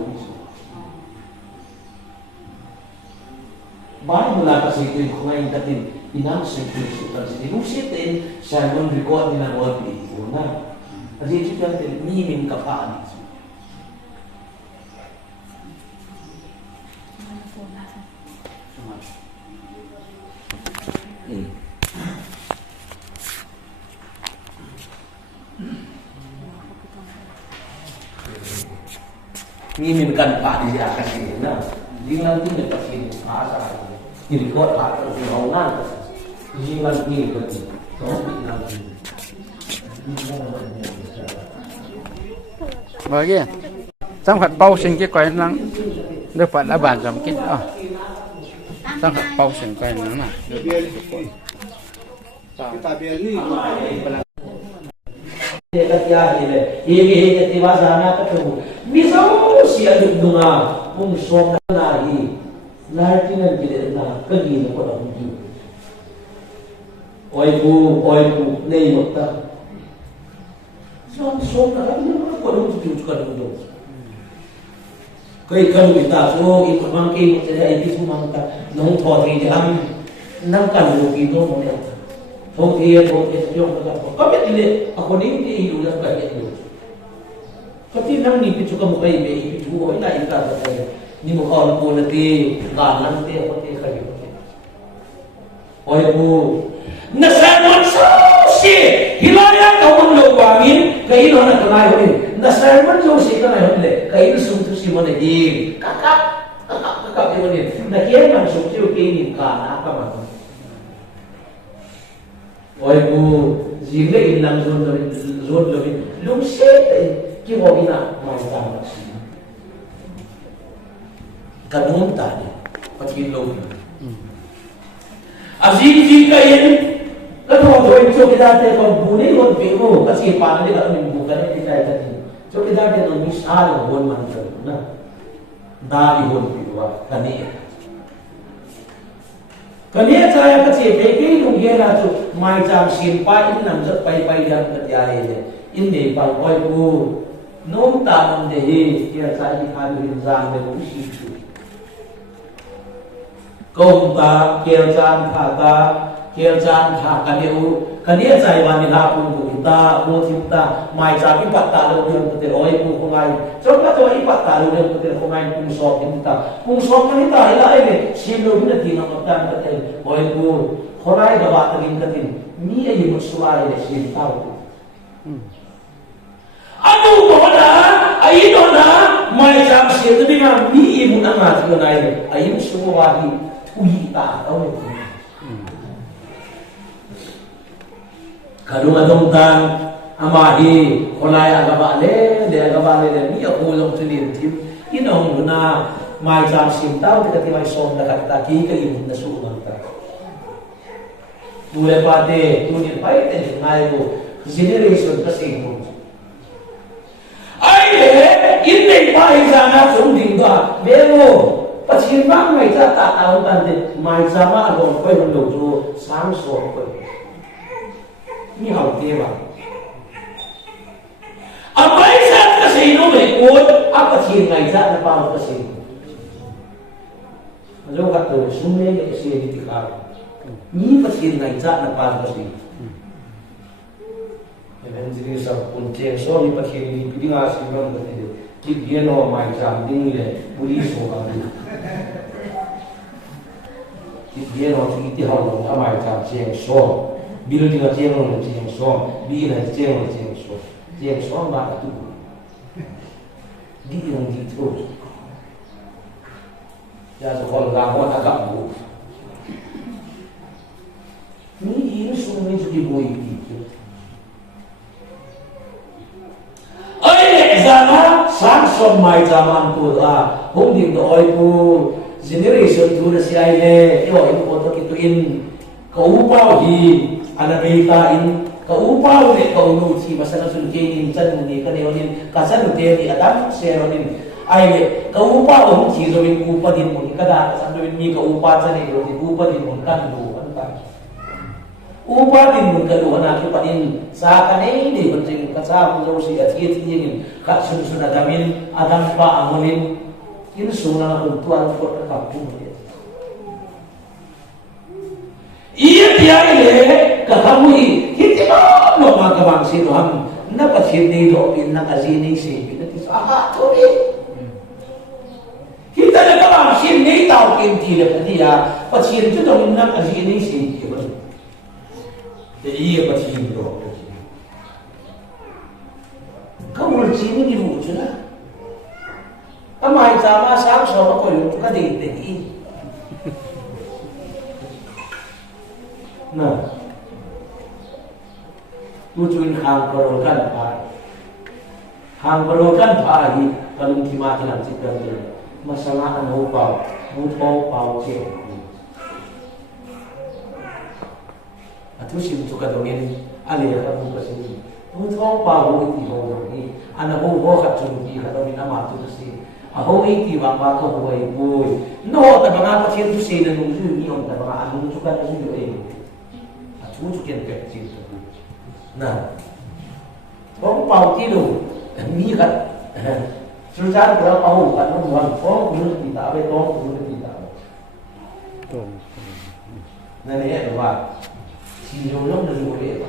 Bible la kasi ko ngayon katin inang sa Kristo kasi dinusitin sa mon record nila mo di na Kasi itu kan mimin kapaan. Mimin kan pak di atas ini, nah, di nanti lepas ini asal, jadi kuat atau hubungan, di nanti betul, tapi nanti. Bagi sang khát bao sinh cái quái năng được phải là bản giảm kích à sang khát bao sinh quái năng mà Kaya ini tiwasana ketemu. Misal siya dunga kung song nahi nartinan kita na kagi na ko ang Diyo. Oy bu nei mata. Song na kami na ko ang Diyo ka do. Kay kalau kita so ikon ke saya ini semua kita nong thodi jam nang kan rugi do mo ne. Thodi yung kami tile ako ning di ilu na ba ito. Kasi nang ni pichu ka mo kay be pichu ko ina ika sa ni mo kaon po na ti ganan ti ako ti kay. Oy po nasanon si hilaya ka mo lo wangin kay no na kamay ko. Nasanon si ka na hole kay no sumtu si mo na di kakak Kakak yang ini, nah kia masuk siu kini kana apa macam? Oi bu, jile ilang zon lebih, lum set kau ina macam apa sih? Kanun tadi, pasti lo. Aziz jika ini, kalau orang itu kita ada bukan orang biru, kasih pandai kalau bukan kita tadi. So kita ada misal orang mana, nah. Dari hon piwa kania saya kecil begi nunggu tu mai jam simpai ini nampak pai jam kerja ini bang oi bu nom tam deh dia saya ikan jam deh usi kau tak kerjaan kania saya wani lapun kita mai jam 4 tahun yang betul oi bu kongai coba tu 4 tahun yang betul kongai pungsok kita ila ini silo bina tina matan betul oi bu kongai dapat tagin katin mi ay musuai le sin tau aduh bona ai dona mai jam sia tu dengan mi ibu nama tu nai ai musuai ui ta tau ni kalau madong tang amahi konai agabale de ni aku long tulir tim inong na mai jam sim tau dekat mai som dekat taki ke ibu na suman ta dule pate tunin pai te ngai bu generation kasing bu ai le inne pai jana sum ding da bemo pachin bang mai ta tau tan de mai jama long pai long do sang so ko ni hau te ba apa isat kasi no me kot apa chin ngai za na pa kasi lo ka to sume ke si di ka ni pa chin ngai za na pa kasi evangelist sa punche so ni pa chin ni piding as ni ron de ki bieno mai jam ding le police ho ka ki bieno ti hau lo mai jam chen so building a chen lo chen so bi na chen lo chen so dia sombak tu dia yang gitu ya sekolah lawan agak bu ini semua jadi boy gitu ai zana samson mai zaman tu lah hongdim do oi bu generation tu si ai le yo in foto kitu in kau pau hi ana beta in kau pau le kau nu si masana sun kenin chan ni ka ne onin ka san te ni adam se onin ai le kau pau hum chi zo min upa din mun ka da san do mi ka upa chan ni ro ni upa din mun kan lu an ta upa din mun ka lu ana ki pa din sa ka nei ni ban jing ka sa bu zo si a thi thi ni ka sun sun adamin adam pa amonin in suna ko tuan ko ka pu ni iya dia ile kakamui hindi mo magabang sino ham napatid ni doon na kazini sipin at isa tuloy kita nagabang sin ni tao kinti na dia patid ito doon na kazini sipin iya patid doon kawul sino ni mo na amay sama sa ako ko yung kadate nah tujuan hang perlukan pagi kalau mati nanti kerja masalah anu pau ke atu sim suka dongin ali ya kamu kesini pau itu ini anak ho kat sumbi kalau mina matu sih aho itu bang bako boy no tabang apa sih tu sih nunggu ni on tabang anu suka nunggu tujuan kecil tu, nah, orang pau tidur, ni kan, susah berapa pau kan, orang pau belum kita, betul belum kita, nah ni ada apa, si jolong dah boleh,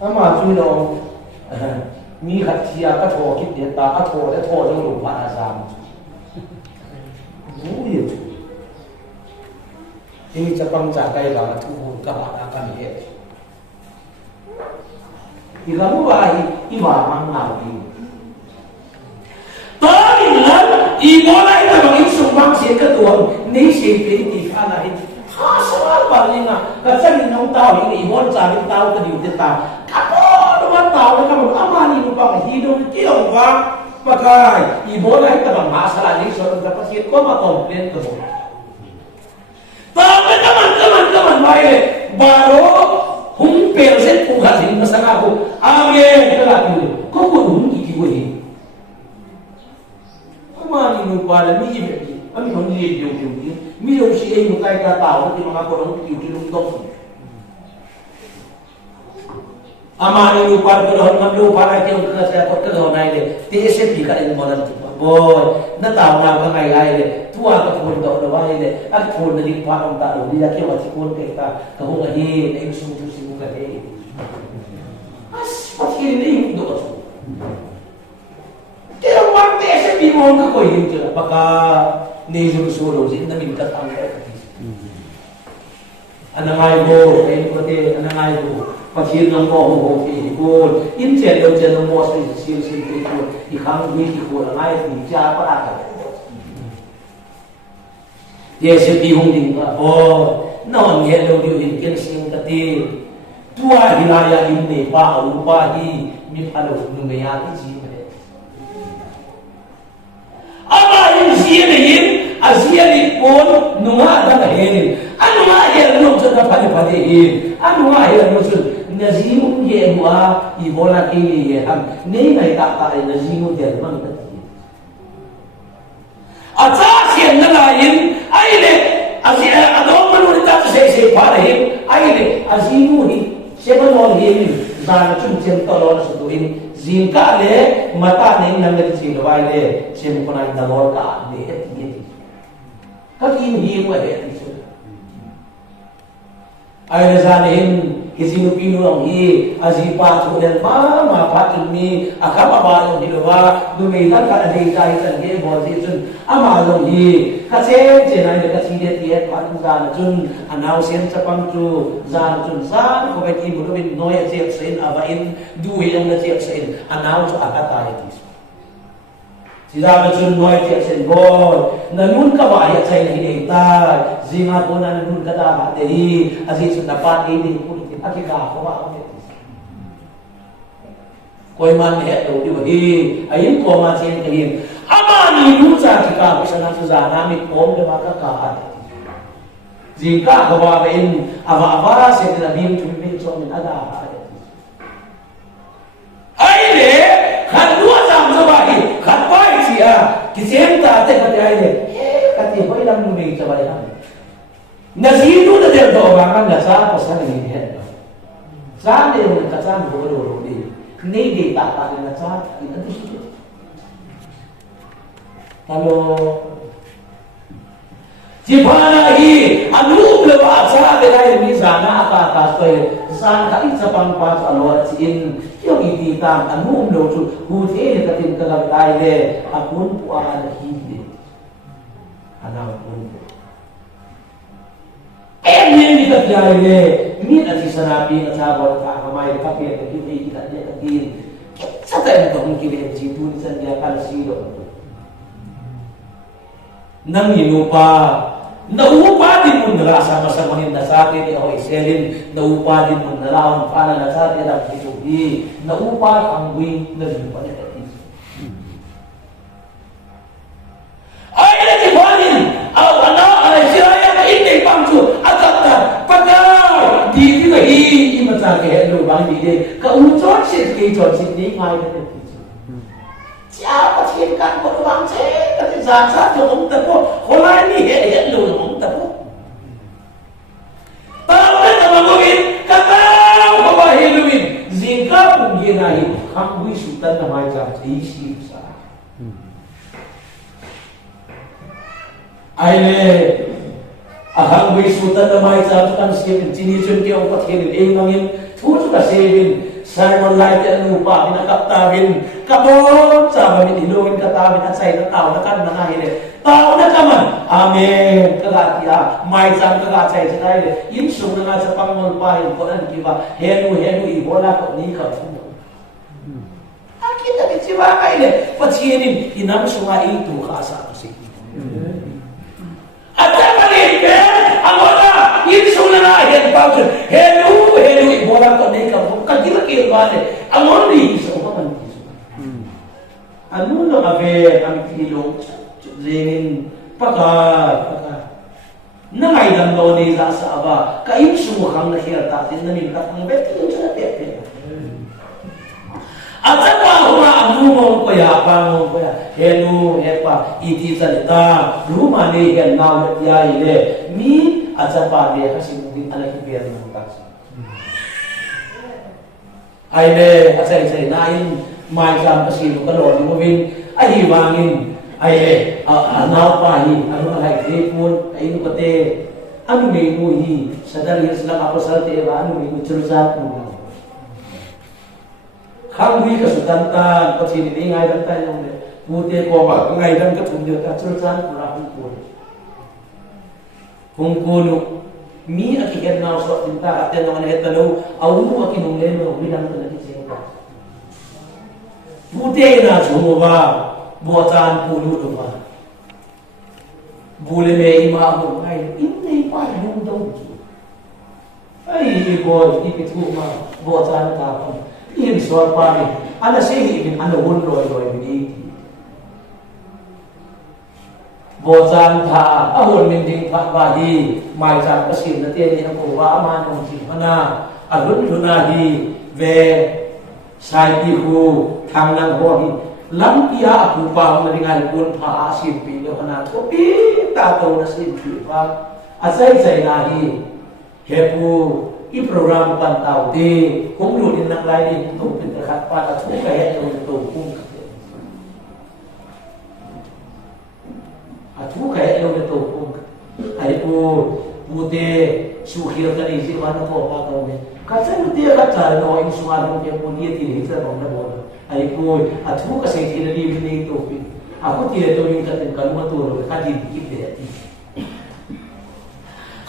ama tu dong, ni kat siapa thor kita, tak thor jauh lupa asam, boleh tu. Ini cepang cakai banget tuh akan ya. Ilamu bayi iwamang nabi. Tarilan ibola ita bang insumang sin ka tuang ni si pinti ka na hin ha sa ba ni nga ka sa ni nong tao ni ibon sa ni tao ka di ta kapo naman tao na ka amani mo pa hidong kiyong ba pakai ibola ita bang masalah ni so ka pasit ko ma complain ko tapi teman baik baru humpir saya punya sini masalah aku amin kelak itu kau belum gigi gue mani lupa dan ni je kami orang ni dia mi orang si yang mukai tak tahu di mana korang tu di luntong amani lupa kalau orang lupa lagi orang kerja apa kalau naik le TSP kan yang malam tu boy na tahu nak apa ngai le tua ka pun tak ada le ak pun dari pak orang tak dia ke wajib pun kita kau lagi nak susu si muka dia as pasti ni itu kaya waktu SMP mo ka ko yun kaya baka nisulo sin na minkat ang kaya anangay mo kayo ko te anangay mo pagsin ng ko ko inchen ng mo sa sil ko ikang ni ko anangay ni cha pa ata yes di hong ding ka non hello di in ken sing kati tua hinaya inni pa upa hi mi palo numaya ji apa yang siapa asyik pun nunga dah herin, anu mahir nunjuk dah pada herin, anu mahir nunjuk nazimu ye hua ibola kini ye ham, ni ngai tak tak nazimu dia mang tadi. Atas yang lain, aile asyik ada orang kita saya parahin, aile azimu ni siapa orang herin, zana cuma tolong setuin. Zingka le mata neng nang le sing dawai le sim ko nang dalor ka le et ye ka kin hi wa he ti su ai le zan hin kisinu pinu ang hi azi pa chu den ma pa tin mi akama ba lo hi lo wa du me la ka dei dai san ge bo ji chun ama lo hi ka che che nai le ka si de ti et pa tu zan chun anau sen chapang chu zan chun zan ko be ki bu bin noya che sen ava in du hi ang na che sen anau chu akata he ti sila chun noy che sen bo na nun ka ba ya chai ni ta zinga ko na nun ka ta ha te hi azi chu na pa ni ni ku ti akika ko ba ko koi man he do di hi ayin ko ma chen ke hin amani nu cha ki ka ko sana chu za na mi kom le ma ka ka ha jingka ko ba in ava se na bim tu mi so min ada ha ai le khan lu jam zo ba hi khan pai chi a ki chen ta te ka ai le ka ti hoi lam nu ni cha ba ya na si tu da del do ba kan la sa ko sa ni he sa ne ka sa bo do di ni di ta ta na sa ina tu si kalau jipana hi anu lewa sa de dai mi sana aka ka toy san ka in sa pang pa alo chin kyo iti tam anu lo chu hu the ka tin ka dai le akun pu a hi de ana kun ni ka jai le mi na si sanapi na sa bol ka mai ka pe ka ki ka de ka tin sa ta ko ki le ji tu ni san dia ka si lo nang inupa naupa din mo nala sa mahin na sa akin ni Ahoy Selin naupa din mo nala ang pana na sa akin ang kisuhi naupa ang wing na lupa niya katis ay natipanin ang ay siraya na hindi pangso agad na pagka di ka ima sa akin hello bang hindi kautot siya kaitot siya hindi ngay na siapa sih kan kau bang cek tapi zasa jom tapo kolai ni he lu jom tapo tahu kan mangin kata bawa heluin zingka pun dia naik kambui sultan nama jam isi sa aile ahang bui sultan nama jam kan sikit jenis ke opat helin mangin tu juga sebin Simon Light at lupa, pinakaptabin, kabon, sabi ni Ilongin katabin at sa'yo na tao na kan na kahili. Tao na kaman, amen, kagatiya, may saan kagatay sa tayo. Insong na nga sa pangulpahin ko ng kiba, henu, ibola ko ni ka. Akin na din si Bakay, patsinin, inam sunga ito ka sa At sa paligid, ang wala, inso na na, yan pa, hello, ibola ko na ikaw, kagilakil ba niya, ang only, iso ka man, ano lang abe, ang kilong, zingin, pagka, nangay lang daw nila sa aba, kayong sumukang nakiratatin, naminkat ang beti, yung sa natin. At sa ang lumang kaya, pangong kaya, hello, hepa, iti salita, lumani, nawat yayile, ni, at sa pade, kasi mungkin anak ibiyar ng taksi. Ay, at sa nain, may saan kasi yung kalori mo, ay, hibangin, ay, anaw pahi, ano malay, tripon, ay, pati, ano may muhi, sa dahil sila kapasalte, ano may mutsurusat mo, Hangwi kasutanta, pati ini ngai dan tayo ng puti ko ba ngai dan katundir ka tsulsan pura kung kuno mi akigan na so tinta at ng anet talo awu akinunglen no bilang na singa puti na sumuba buatan puno do ba bule me ima mo ngai inni pa yung daw ay ibo ikitu ma buatan ka Iyan suar pari, ana sih ingin ana wunro ini. Bosan tha, ahun mending tha bahi, mai jan kasih nanti ini aku aman mungkin mana, ahun lunahi, ve, saitiku, tangan hohi, lampia aku paham dengan pun tha asin pilih mana, tapi tak tahu nasib pilih, asai nahi, hepu. I program pantau di kung din ng lain itong pinrakat para sa kaya itong kung at kaya itong kung ay po buti suhir ka ni si ano po pagawin kasi buti ka tsara no yung sumarong niya po niya tinihita ng nabon ay po at po kasi kinalibin na ito ako tinito yung kating maturo kadibikip dati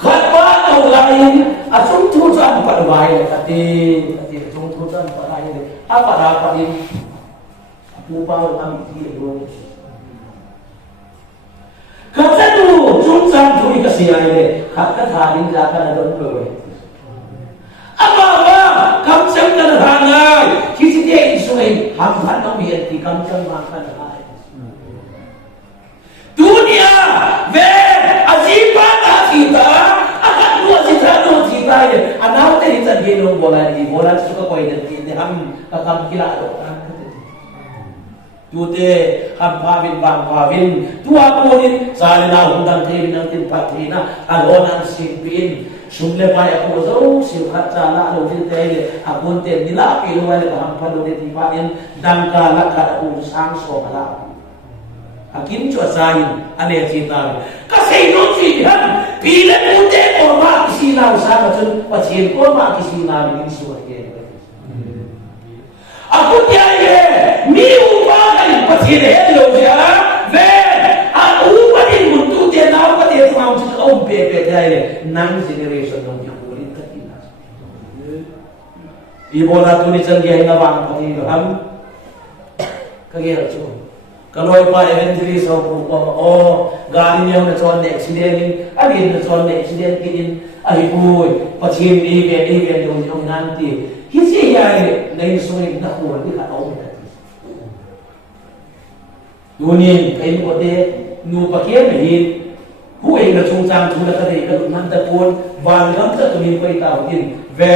Khatwa atau lain, asum tujuan pada bahaya kati asum tujuan pada bahaya apa dapat ini? Aku paham kami tidak. Kata tu tujuan tu ikasian ini, kata tadi jalan ada dulu. Apa kamu jangan hangai, kisi dia isuai, hampan kami hati kamu jangan hangai. Dunia, azibat kita akan dua cita ini. Anak tadi tadi bola suka kau ini ham kila orang. Tute ham pavin tua ponin salina undang teri nanti patrina alonan sipin sumle paya ko zo sifat cala lo teri akun te nila pilo wale ham palo de tipain dangka lakar usang so kala. Akin cuasain ane cita kasi no sihan pila mute ko ma kisina usama sun pacien ko ma kisina ni suwake aku tiaye mi upagai pacien lo dia ve aku patin muntu dia na patin mau su o bebe dai nang generation no dia kulit katina ibola tu ni changi na bang patin ham kagera chu kalau ipa eventually so galing niya na chon accident alin na chon accident kinin ay boy pachin even yung nanti hisi yai na insuin na kuwan di kataw dunin kayo ko de nu pakir hin huwag na chung chang chung na kade ka nanda pon balgam sa tumin pa itawin ve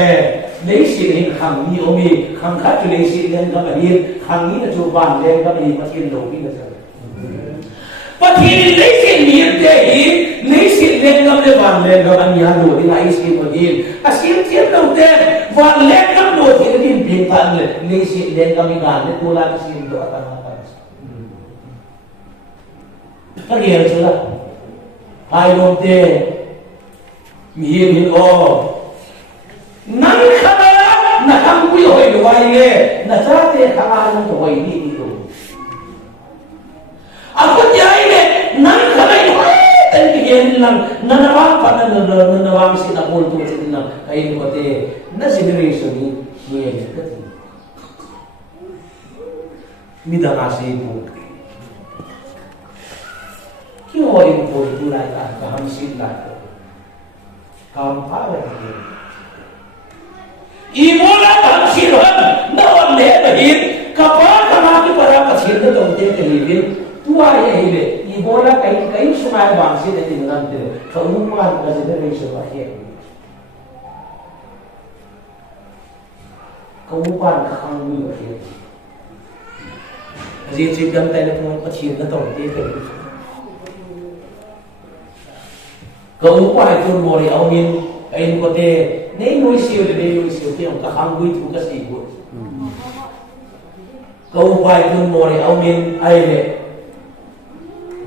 leisi hin khang ni omi khang kha tu leisi len ka hin khang ni na chu ban len ka ni patin lo ki na sa patin leisi ni de hin leisi len ka le ban len ka an ya lo ni na isi ko hin asin tiam lo de ban len ka lo ti ni bin tan le leisi len ka mi gan le pula ki sin do atan atan kaya sila ay lo de mi hin o nang khabara nakam kuy hoy duwaye na sate khabaran to hoy ni ito ako tiyaine nang khabay hoy tan kigen lang nanawang pa nanawang sila kulto sila ay ko te na generation ni niya kati midangasi mo kyo in po tu lai ka ham sin lai ko kam pa wa ni ibola ham sin han na on le ba hin ka pa ka ma ki para ka sin da dong te ke hi bin tua ye hi le ibola kai sumai bang sin de tin nan te ka u ma ka se de se ba he ka u pa ka khang ni ba he riêng chỉ gần tay là không có chuyện nó tổng tiền được cậu quay con mồi thì ông nhìn anh có thể nếu nuôi siêu thì ông cả hàng nuôi thu cái gì cũng cậu quay con mồi thì ông nhìn ai này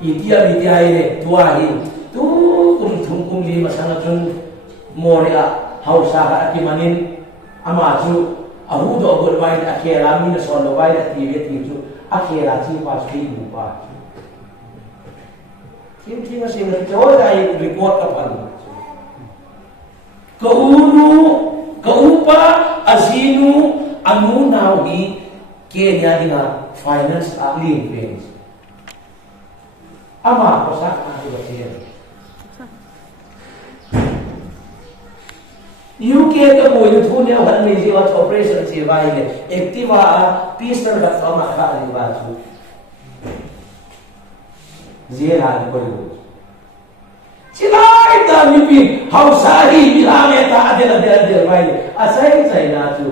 ít ai này tua hi tu cùng đi mà sang chung mồi à hậu sa cái gì mà nên ama chú ahu do gol vai akhira min so lo vai ti ve ti chu akhira chi pa sri bu pa kim thi ma se na cho dai report ka pan ka upa azinu anu nau hi ke nya dinga finance ali influence ama ko sa ka do se UK ka boy nu thune han me ji wa operation chi vai le activa pistol da from kha ri ba chu zela ko lu chilai ta mi pi hausa hi mi la me ta de vai le asai sai na chu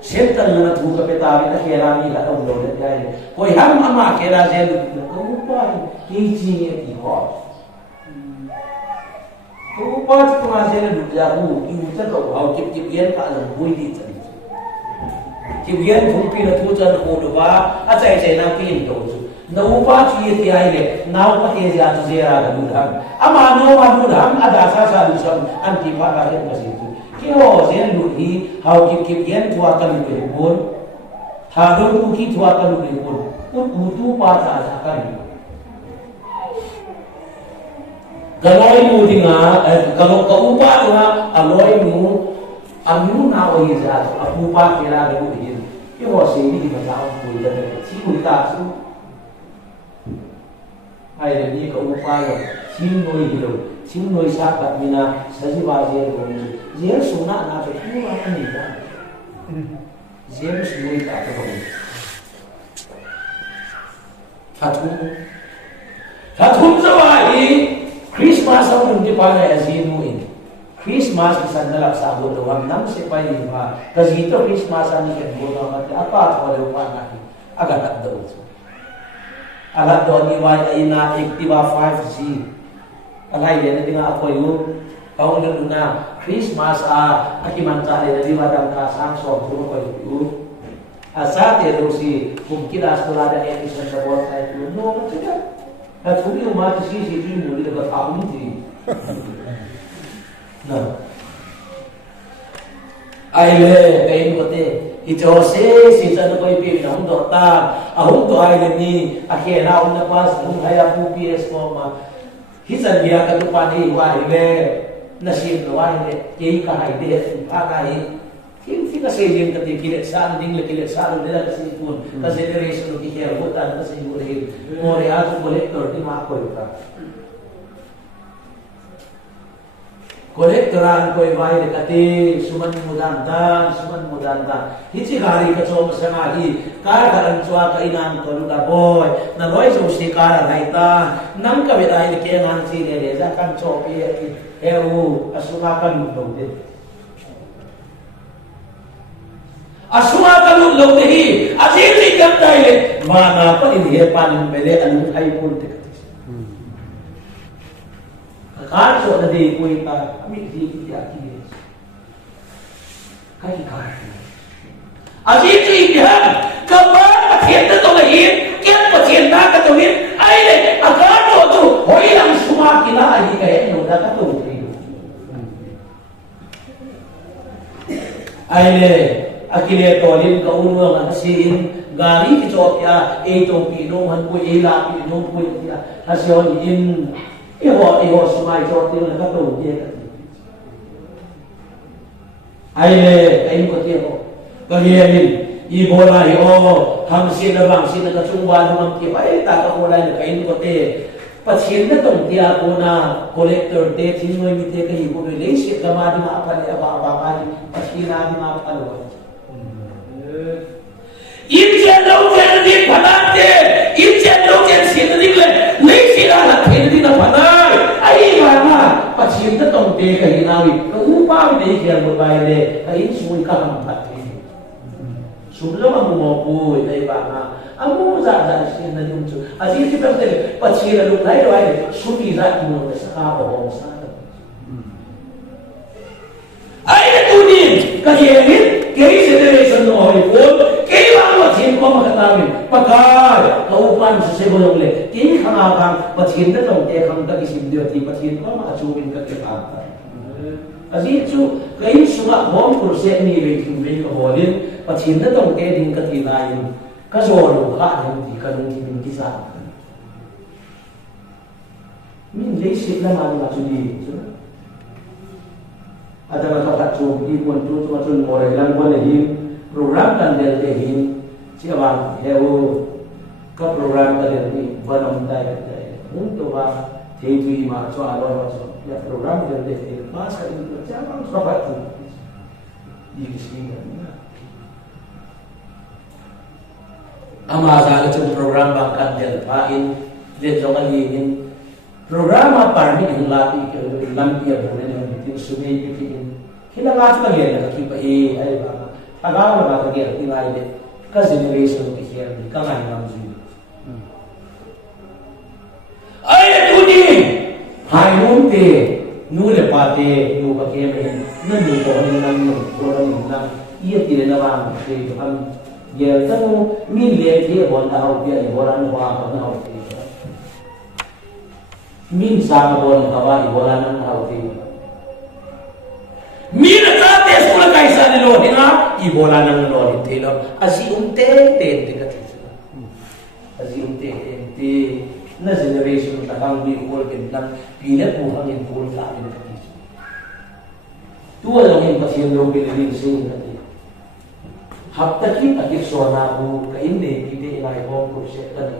sentan na thu ka pe ta mi na ke ra mi la dong lo le dai koi ham ama ke ra je lu ko pa ki chi ye ki ho ko pa chu ma se lu ja bu ki cha ko au kip yen ka la bui di cha kip yen thum pi na thu cha ko do ba a chai chai na pi to chu no pa chu ye ti ai le nau pa ye ja chu je ra da bu dham ama no ma bu dham ada sa lu sam an ti pa ka he ka si tu ki ho se lu hi hau kip yen thua ka lu le bon tha do ku ki thua ka lu le bon ku tu pa sa ka ni galoi mu dinga kalau ka upa dinga aloi mu anu na o ye ja upa ke la de mu hin ki ho se ni ma sa ku de chi ku ta su ai de ni ka upa yo chin noi hi lo chin noi sa ka mina sa ji ba je ro ni je su na na to ku ma ni da je su noi ta to Fatum zawai Christmas ang hindi pa na azinuin. Christmas isang nalak sa agodo ang nang sipay ba. Kasi ito Christmas ang ikan naman apa wala pa natin. Agad daw. Agad daw ni wai ay na activa 5G. Alay yan na nga ako yun. Kau na Christmas akimanta na di ba dang kasang so ko yun. Sa te si kung kilas ko la da episode sa board ay no matida. At kung yung mga si mo dito ka tao hindi. No. Ay le kayo ko te. Ito si sa no ko ipi na hung dota. Ahung to ay ni akira hung na pas hung haya pu PS mo ma. Hisan dia ka to pa ni wa le nasim no wa le kay ka hay de pa kai. Kim fi kasi yung katikilit saan ding lakilit saan nila kasi pun kasi generation ng kikiyabutan kasi muli ato kolektor di makoy ka kolektoran ko ibay kati suman mudanta hitsi kari ka so masanagi kar chua ka inan to da boy na loy so si kara naita nang ka biday ke ngan si le ja kan cho pi asuma kan do de asuma kalu lotehi azili gamdai mana pa ini pan mele anu ai pun te kan so na di kuita ami di aki kai kai azili bihan kapan patient to gahin kian patient na ka to hin ai le agano to hoi lang suma kila ai kai no da ka to ai le akile tolin ka unwa nga sin gari ki chopya e tong pino han ko e la pino ko ya hasion in iho sumai chopti na ka to ye ai ko ti ho ka hianin i bola hi o ham sin na bang sin na chung ba mang ki ai ta ka bola ni kain ko te pathin na tong tia ko na collector te thin noi mi te ka hi ko le se ka ma di ma pa le aba ka ni pathin na di ma pa lo in je lo je ni phanate in je lo je sin ni le si la la the ni na phanai ai ba na pathin na tong te ka hi na wi ka u pa mi de ke mo bai le ka in sui ka ma pa te sumlo ma mo po dai ba na amu za za sin na dum chu aji ti pa te pathin na lu lai ro ai sumi za ki mo sa ka ba sa ai tu ni ka ye ni ke generation no hoi ko ke ba mo thin ko ma ka mi pakar ka upan sa se bolong le ti khanga ka pathin na tong te khang ka kisim dio ti pathin ko ma chu min ka ke pa aji chu kai sunga hom kur se ni le kin ve ko holin pathin na tong te ding ka ti na yin ka zo lo ka ni ti ka ni ti ki sa min le se la ma ma chu ni ada maka chu di pun tu tu tu mo re lang bon hin program kan del te hin chi ba heu ka program ka del ni banam dai dai un to ba te tu ma cho a lo so ya program del te hin mas ka ni cha ba so ba tu di ki ama sa chu program ba kan del pa in le jo ka ni hin program apa ni hin la pi ke lam pi bo ne ni tin su ne pi kila nga sa kanya na kipa ay ba agaw na ba kaya tinay de ka generation ki here ni ka nga nam ji ay tu ni hai nun te nu le pa te nu ka ke me na nu ko ni nam nu ko ni nam iya ti na ba te kan ye ta nu min le te bon da ho pe bo ran wa ka na ho te min sa bon ka wa bo ran na ho te mina ka te sula kai sa ni lo hina I bola nang lo ni te lo asi te ka te asi te na generation ta kang bi ko ke lang pila ko ang in ko ta ni ka te tu lo ngin pasien lo bi ni sing ka te hapta ki ta ki so na ko ka inde ki te nai ko ko se ta ni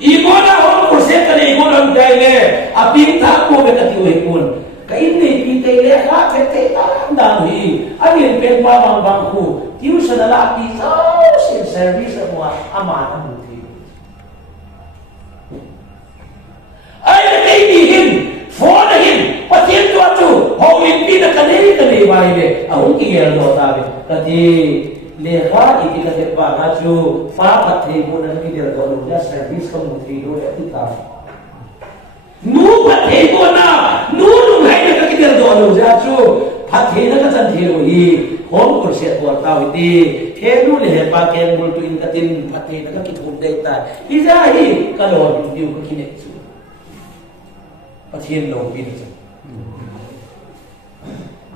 I bola ho ko se ta ni ko lang dai le apin ta ko be ka ti oi kun kain ni pitay le ka kete tandang hi anin pen pa bang bangku tiu sa lalaki so sin service mo ama na muti ay kay dihin phone hin patin to tu ho in pina kanay bai le au ki gel do ta be kati le ka iti ka te pa na chu pa pathe mo na ki der do ya service ko muti do ya ti ta nu pathe ko na nu hai na ka der do lo ja chu pathe na ka chan thelo hi hom ko se ko ta wi ti thelu le he pa ken bul tu in ka tin pathe na ka ki thum dei ta hi ja hi ka lo bi ko ki ne chu pathe lo bi ni chu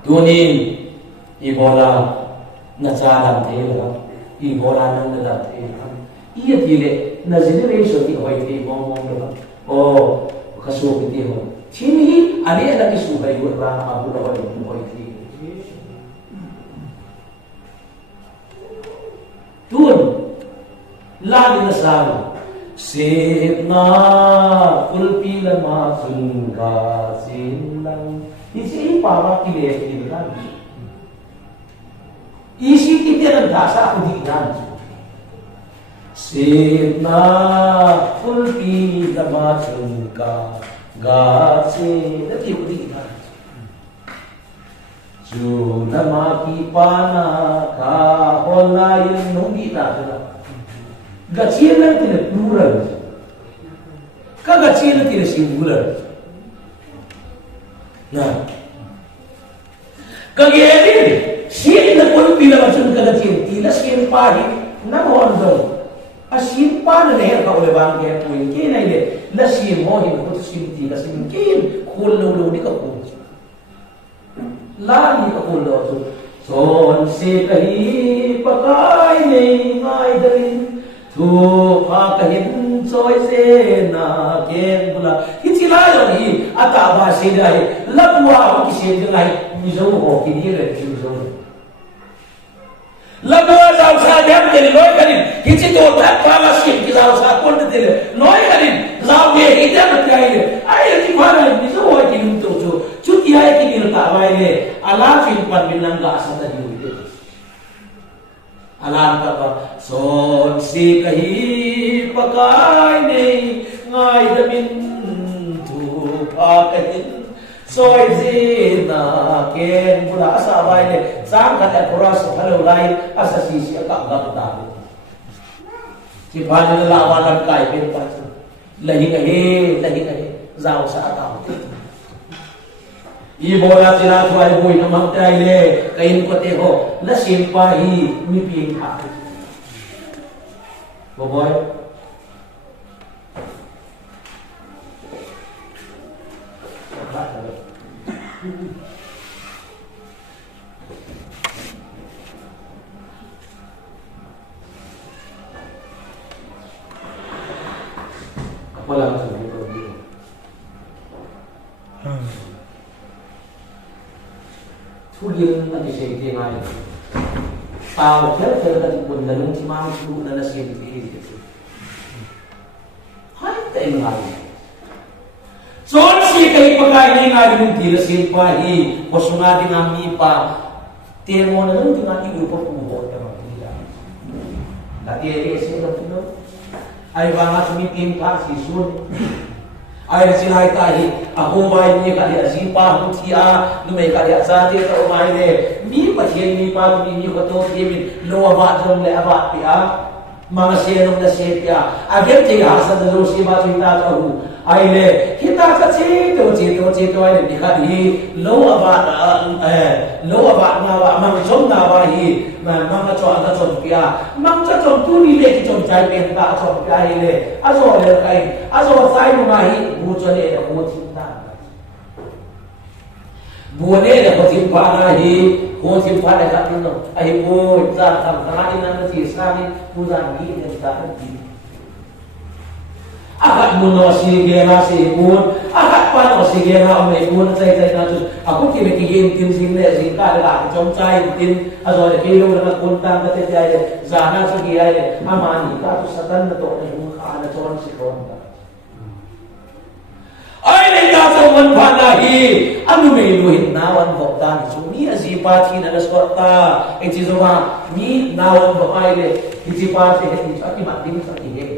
tunin ibola na cha dam the la ibola nang na da the iya ti le na generation ti hoi ti mong mong la o kaso ti ho chini ani ala ki su bai wa ma bu la hoi ti tun la ni na sa sepna kulpi la ma sunga silang isi pawa ki le ki la isi kita ng dasa ako di ilan. Sipna fulpi damachun ka gasi nati ko di ilan. Junamaki pana ka hola yung nungi na. Gatsiyan lang tinaplural. Kagatsiyan lang tinasingular. Na. Kagayanin. Sin na pun pila macam kagatin tila sin pari na mondo asin pa na leher ka ulebang ke puin ke na ile la sin mo hin ko sin tila sin kin kul lo ni ka ko la ni ka kul lo son se kahi pakai nei ngai darin tu pa kahin choi se na ken bula kitila yo ni ata ba se dai la bua ki se dai ni zo ho ki ni le ki zo Lagoa zau sa jam jadi loy kanin kici to tak pala sim ki zau sa pun tele loy kanin kita berkait ayat di mana bisa wajib untuk cuti ayat ini letak baik alam simpan bilang gak asal tadi itu alam apa son si kahi pakai ni ngai damin tu pakai soi zina ken pula asa baik sang kata kuras kalau lain asa sisi agak tahu si bani lawan kai pen pas lagi kahi zau sa tahu ibu la tira tuai bui namang tai le kain ko te ho la simpahi mi ping ha boy apa lah thu liêm anh chị thì ngày tao thế là quần là đúng chỉ mang thu là xem thì hai tên ngày son si kai pakai ni ngai mun ti la sin pa hi posunga dengan mi pa temo na nun dengan ibu pa pu ho ta ma ni la la ti e se la tu ai va ma mi pin pa si sun ai sin hai ta hi a ho mai ni ka ya si pa hu ti a nu me ka ya sa ti ta mai ne mi pa thien mi pa ni ko to ti min lo ba jong le ba pi a mga senong na siya agad tiga sa dalo si ba ta hu ai le kita ka chito ai ni ka hi lo aba na wa mang chom na wa hi mang cho ana chom pia mang cha chom tu ni le ki chom chai pen ka chom pia hi le azo le kai azo sai ma hi bu cho le da bu tin ta bu ne da bu tin pa na hi bu tin pa da ka tin no ai bu za tham ta ni na ti sa ni bu za ni ne ta ni akat muno si gera si pun akat pano si gera ome pun sai na tu aku kime kigin tin sing le sing ka la chom chai tin azo le kilo na kun tang ka te jai zana sa gi ai amani ka tu satan na to ne mu kha na chon si kon ta ai le ka so man pha na hi anu me lu hin na wan bo ta ni su ni azi pa thi na na so ta e chi zo ma ni na wan bo ai le chi pa te ni ati ma tin sa ti he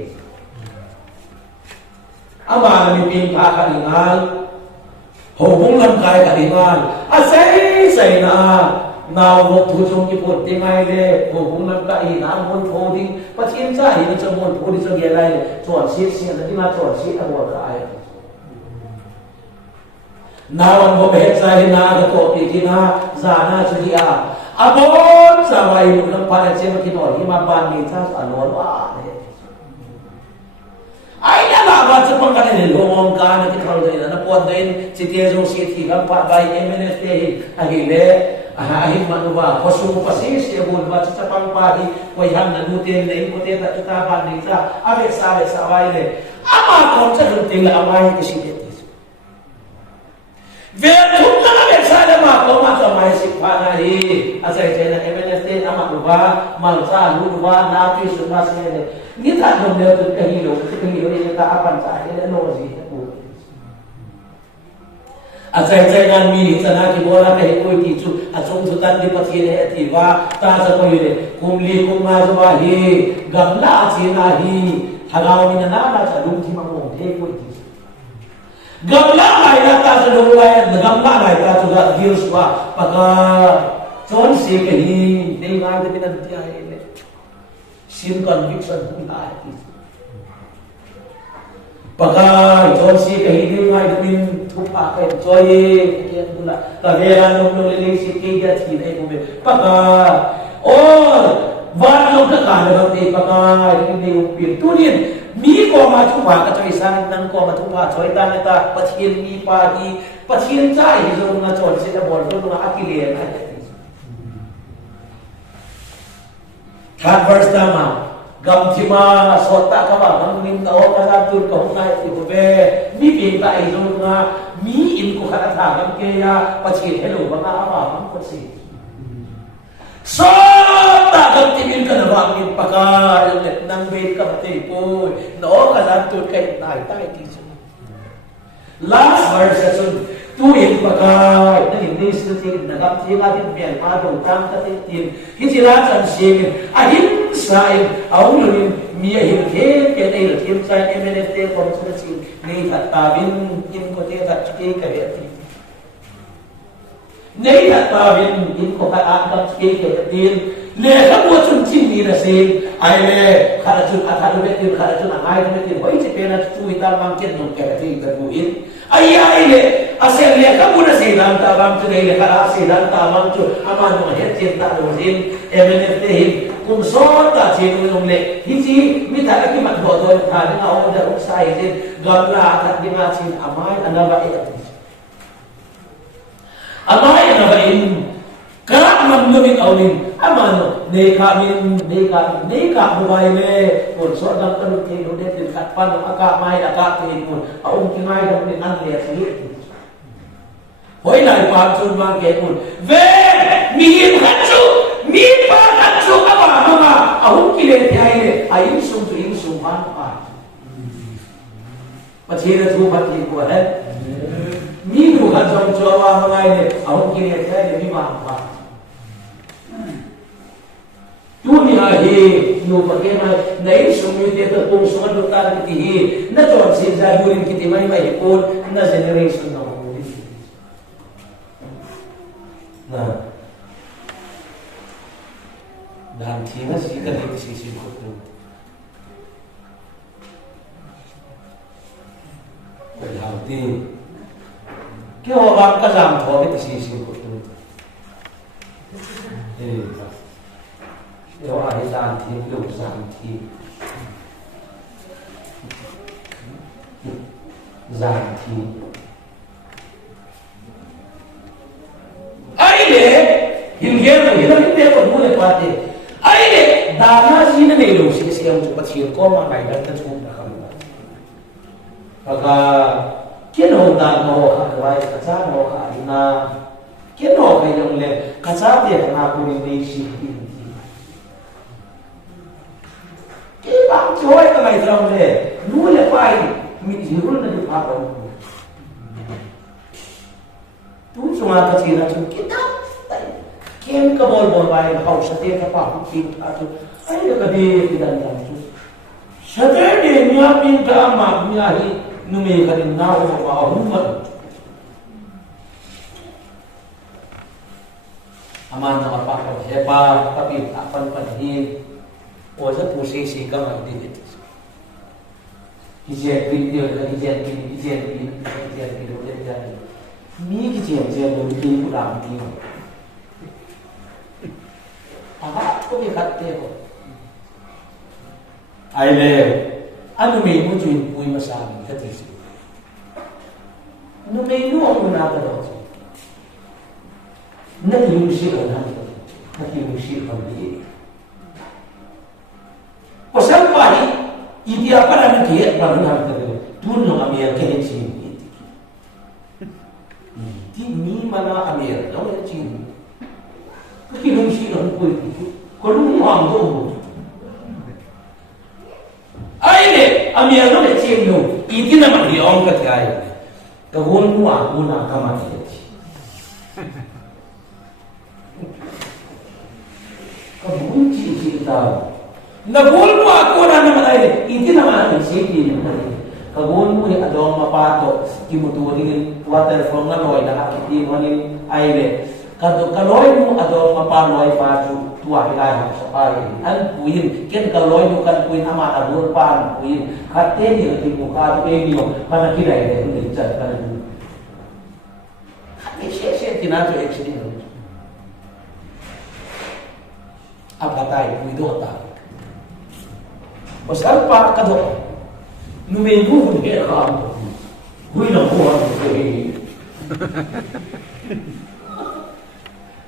ama mi pin pa ka dingal ho bung lam kai ka dingal a sai na naw mo thu chung ki pot te ngai le ho bung lam ka i na mon tho ding pa chin cha hi na chong mon tho di cha ge lai chon si na ti ma chon si a bo ka ai nawan mo be sa hi na ga to ti na za na chu di a abon sa wai mu lam pa na che ma ki no hi ma ban ni cha sa no wa ne ai na la ba cha pang ka ne lo mong ka na ti thau dai na pon dai chi te zo si thi gam pa bai MNS te hi a hi le a hi ma no ba ko su pa si se bol ba cha pang pa hi ko han na nu te nei ko te ta ban ni cha a be sa wai le ama ko cha lu te la wai ki si te ve thum na be sa le ma ko ma cha mai si pa na hi a sai te na MNS te ama lu ba ma sa lu ba na ti su ma se le ni ta dom le tu ka hi lo ni ta apan sa le no ji ku a sai nan mi ni sana ki bola ka hi ko ti chu a chung chu tan di pathi le ti wa ta sa ko le kum li kum ma zo ba hi gam la chi na hi hagaw ni na na cha lung thi ma mo the ko ti gam la mai na ta sa lung lai gam la mai ta chu ga gi su wa pa ka chon si ke hi dei ma de na ti ai le sin conviction cũng lại pakai chon si ke hi ngai din thu pa ke choi ke bula ta vera nong nong le si ke ga thi nei ko me paka o van nong ka ka na te paka ni pi tu nin mi ko ma thu pa ka choi san nang ko ma thu pa choi ta na ta pathian mi pa hi pathian chai hi zo na chon si na bol to na akile na third verse tama gam thima sota ka ba mang nim ka o ka tur ka ngai ti ko be mi pin ta ai zo nga mi in ko kha tha gam ke ya pachi hello ba nga ba mang ko si sota gam ti min ka na ba min pa ka le nang be ka te ko no ka tur kai nai tai ti last verse sun tu in pakai na English tu tin na kap ti ka tin bian ma dong tam ka tin hi chi la chan sim ahim sai au lu mi ahim the ke nei la tim sai mnft kom chu chi nei that ta bin in ko te that chi ka he ti nei that ta bin in ko ka an ka chi ke tin le ka mo chun chin ni na se ai le khara chun a thalu be tin khara chun a ngai be tin hoi chi pe na chu i ta mang ken no ke ti ka bu in ai ai le ase le ka mu na se dan ta bang chu le khara se dan ta bang chu ama no he chen ta lo din mnft hin kum so ta chen no le hi chi mi ta ki mat ho do tha ni na o da o sai je gam la ta di ma chin amai anaba e amai anaba in Kerak menggumit awin, amano neka mobile pun soal kalau tidur dia dekat panu agak mai agak pun, awam kimai dah ni nanti asli. Hoi lai paham cuma pun, mihim kancu, apa, awam kile tiada, ayam sum apa. Macam tu pati kuat. Minu kacang Jawa mengalir, awak kini saya lebih mampu. Dunia ini, nu bagaimana? Naik semua dia terpung semua dokter kita. Na tuan sejak dulu kita mai pun, na generation na muli. Nah, dan tiada sih kan itu sisi itu. Berarti Kau orang kazam thau ke sisi ko tu. Kau ada zan thi, lu zan thi. Zan thi. Ai le, hilger ko mule pate. Ai le, dana ji ne lu sisi yang cepat sih ko ma mai dan tu dah kamu. Maka Kian honda no hakwai kaca no harina kian no kayong le kaca dia na ko ni si hindi ke bang joy ka mai drum le nu le pai mi jirul na di pa ko tu cuma ka sira chu kita kian ka bol bai hau sa te ka pa ki atu ai ka di dan dan tu sate de nya pin ka ma nya hi Numi kadin nahu ma'ahuman aman na kapakal hepa tapi apan panhin o sa pusisi ka magdikit ijen video ijen mi kijen lo di pulang di apa ko bikatte ko ai le ano may mo tuwing puwi masami katisi. Ano may nuwang mo na gano'n? Nag-iusil ang hanggang. Nag-iusil ang diye. Pasal pahi, hindi apa na nag-iyak pa rin hanggang. Doon nung amir kahin siya. Di mi mana amir. Nung yan siya. Nag-iusil ang puwi. Kung mo ang doon. Ai le, amir no le chem no, iti na man liong ka kaya. Kahon mo ako na kamati. Kabun chi ta. Nabul mo ako na naman ay, iti na man ang safety naman. Kahon mo ni adong mapato, kimuturin water from nganoy nakakiti mo ni ai le. Kaloy mo adong mapanoy pa tua hilai sa pare an puin ken kaloy mo kan puin ama adur pan puin kate ni ti muka te ni kana kirai de ni chat kana ni kate she tinato actually abatai puido ta pasal pa ka do numengu ni ka hui na ko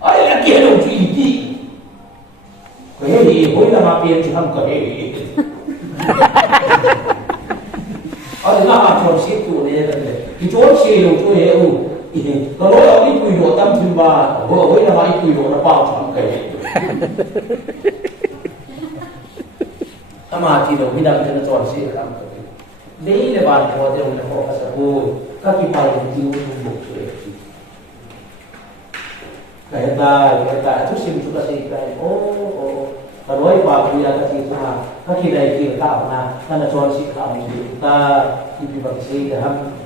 ai la kielo ti Hei, hoi na mapien cham ka hei. Ai na ma chon si tu ne da le. Ki chon si lo tu he u. Ka lo ya ni pui lo tam thim ba. Hoi na ma i pui lo na pa cham ka hei. Ama ti lo mi da ka na chon si kam ka hei. Nei le ba ko de un ko ka sa bu. kakipay ng tinutumbok sa FT. Kaya tayo, ito simto kasi kayo, karoy pa kuya kasi ito na, kakilay kita na, nasuhan si kami kita, ibibag siya daham.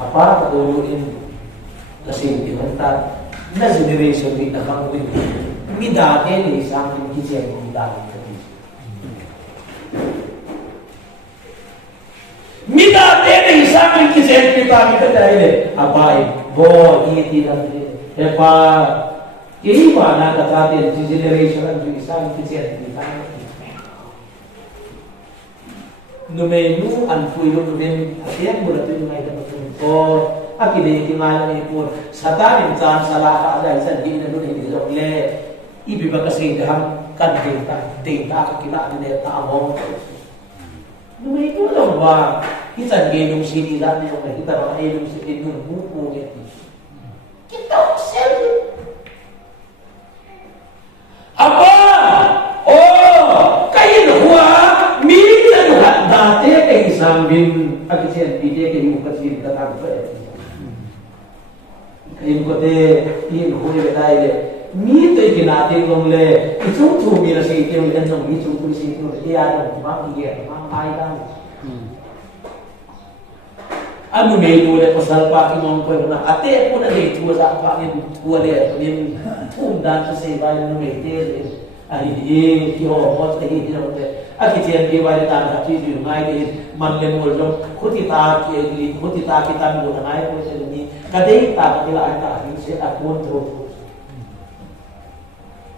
Apa, katuluin, kasi pinanta, na generation din na kang win. Midate ni isang kisya kung dati ka dito. Midate ni isang kisya kung dati ka dahil abay, iti lang din. Kaya pa, iiwa na katatin si generation ang isang kisya kung dati. Numenu ang puyong din, at yan mula ito yung may kapatungkol. Akhirnya tinggal ini pun satanin jangan salah ada insan di negeri ini oleh ibu bapa sedang kan data kita ada tahu. Dulu itu loh wah kita gedung sini dan yang kita orang gedung sini buku gitu. Kita sel apa? Oh kayak dua minta date kayak sambin akhirnya dia kayak bukan sih kita tahu. इनको ते ये हुए बताए मी तो एक नाते लोग ले इचुं चुं मेरा से इतने उनके जों मी चुं पुलिस इतने उनके यार उनके बाप ये मां आएगा anu me itu le pasal pagi mong ko na ate ko na dito sa pa ni tuwa le ni dan sa ba ni me te ai ye ki ho mo te ni no te aki chen ke ba ta na ti ni ngai de man le mo lo khuti ta ki li khuti ta ki ta mi do ngai ko se ni kadai ta ki la ta ni se a kon tro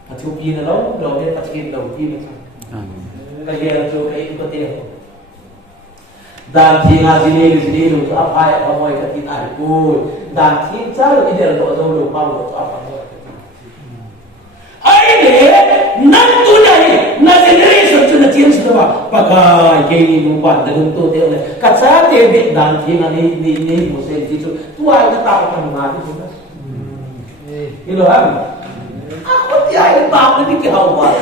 a tu pi na lo ne ta ki do pi ni ka ye to kai ko te dan tinga sini untuk apa yang kamu ikat tinga itu dan tinga tidak ada orang lupa untuk apa ini nanti dari nasi generation sudah change sudah pakai gini lupa dan untuk dia kata dia dan tinga ni musim itu tua itu tahu kan mana itu itu kan aku tiada tahu ni kau apa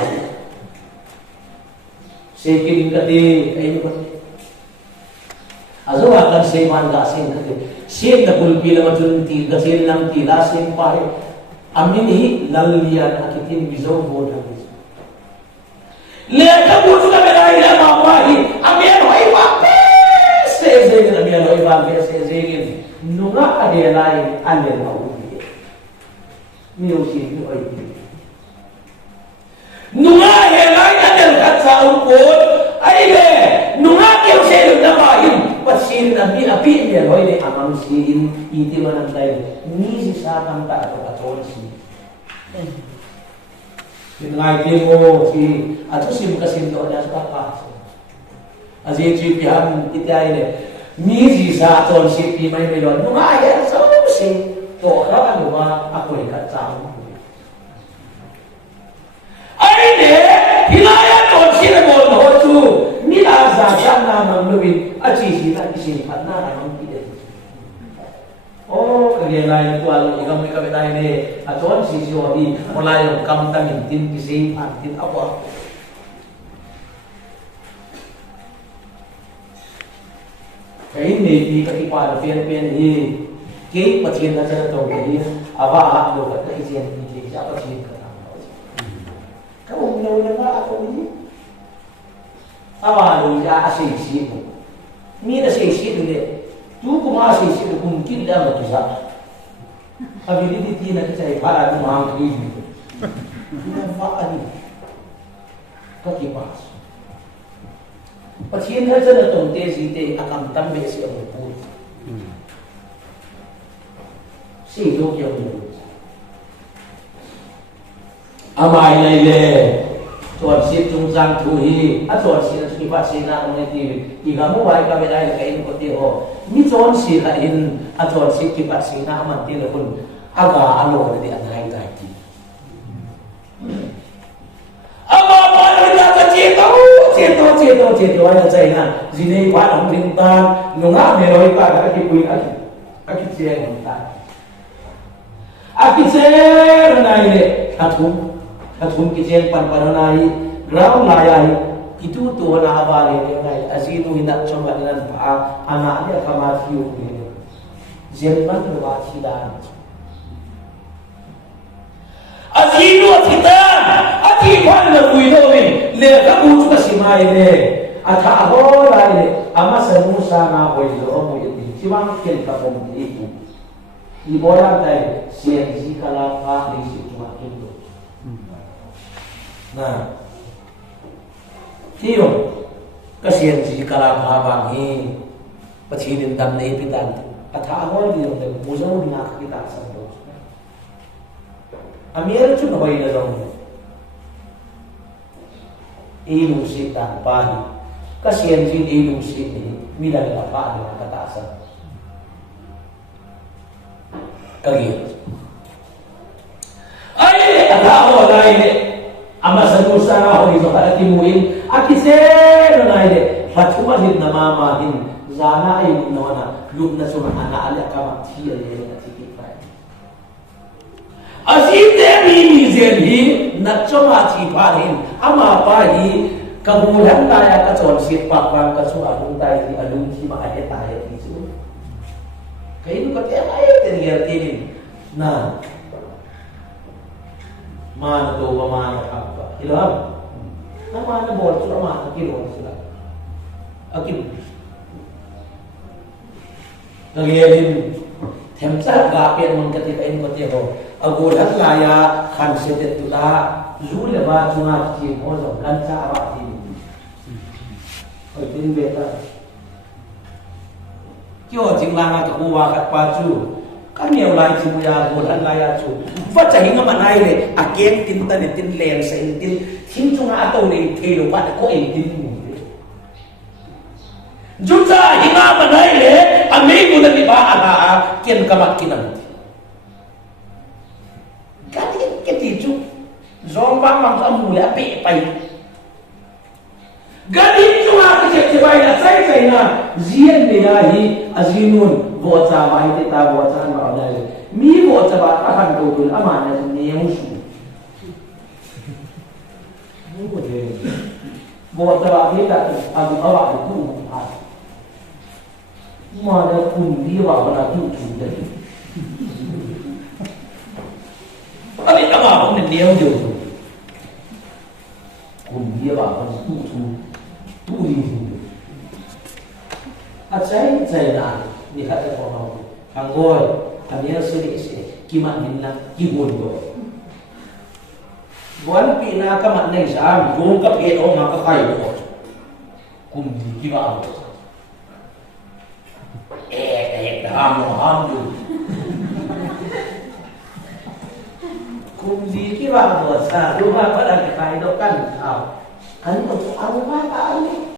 sekian kali ini azo akan seman gasing kate sen da kulpi la majun ti gasel nam ti la sen pare amini lallian akitin bizo boda le ka butu ka bela ila mawahi amian hoi wa se ze ni amian hoi wa se ze ni nunga ade lai ande ma ubi ni o si ni oi nunga he lai ande ka tsau ko ai le nunga ke se da ma pasin nabi api dia loy de amam sin iti manang dai ni si satang ta to atol si ngai te mo si atu sim kasin to ya sa pa azi chi pihan itai ne ni si sa atol si pi mai me lo no ai ya so si to ra kan ma aku ikat chang ai ne hilaya to si ne mo no tu ni la za chan na mang lubin aci si ta isi pat na na mang pide oh kaya lain tu alu igam mereka betai ne aton si si odi mulai kam ta min tin kisi tin apa kaya ni di kaki pa pian hi ke patien na sa to ke aba a lo ka isi ni siapa patien ka kamu na ako ni awal dia asyik itu, ni asyik itu dia, tu kuma asyik itu mungkin dah betul sah. Tapi ini dia nak cari para tu mahal ini, dia apa ni? Kaki pas. Pasien saja nak tonte sih akan tambah si orang si dok yang dulu. Amai lele. Tuan si tung sang tu hi, tuan si nak kipas si nak mengerti. Jika mu baik kami dah kain kote ho, ni tuan si kain, tuan si kipas si nak mengerti pun agak alo ada di antara kita ini. Apa kita cito ada China, sini pak orang bintang, nunga meroi pak kaki puing kaki ceng bintang. Aki ceng naik atum kitchen pan pananai ground layai itu tuh na awali ni azinu hinak coba dengan anaknya kamasiu ni zaman berwasilan azinu atita atipan na kuidomin le kabu juga simai le ata ahola le ama sanusa na boizo mo yiti siwang kel kapom itu ibola dai sienzi kala pa ni situma itu nah Tiyo, kasihan si kalabang ini, pacinin dam na ipitan, at haawal din yung muzaw din nakakita sa Diyos. Amira ito na ba yun na daw mo? Ilong sita, pahi. Kasihan si ilong sita, milang na paano nakatasan. Kagir. Ay, at haawal na ini. Ama sa nusa na ako dito kalatimuin at isero na hindi patumahin na mamahin zana ay nawa na lub na sumahan na alak ka magsiyal yun at sikipay as ite mimizerhi na tsumatipahin ama pahi kagulan tayo katsonsit pakpang katsuanong tayo di alun si maahe tayo iso kayo kati ay tinigil na mana to mana apa ilham na mana bol sila mana kilo sila akin nagiyalin temsa gapian man ketika ini ho agolan laya kan setet tula zule ba cuma ci mozo lanca awak ini oi tin beta kyo jinglanga ka uwa kat paju kami yang lain semuanya bulan layak tu. Fajar hingga mana ini? Agen tinta netin len seintin hincunga atau nih telo pada ko entin mungkin. Juta hingga mana ini? Amigo dan dibahas kian kamat kinam. Kati keticu zomba mangkamu lepe pai. Gadi cuma kecil-kecil na saya na zian bilahi azinun buat sama itu tak buat sama orang mi buat sama akan double amanah ni yang musuh buat sama kita abu awak itu mana pun dia awak tu jadi tapi apa pun dia tu pun dia awak tu at saya na ni kata orang anggoy kami sini kiman hinna kibun do buan pina kamat nei sam gong ka pe o ma ka kai do kum di kiba ham kum di kiba do sa rumah pada kai do kan au kan to au ma ka ani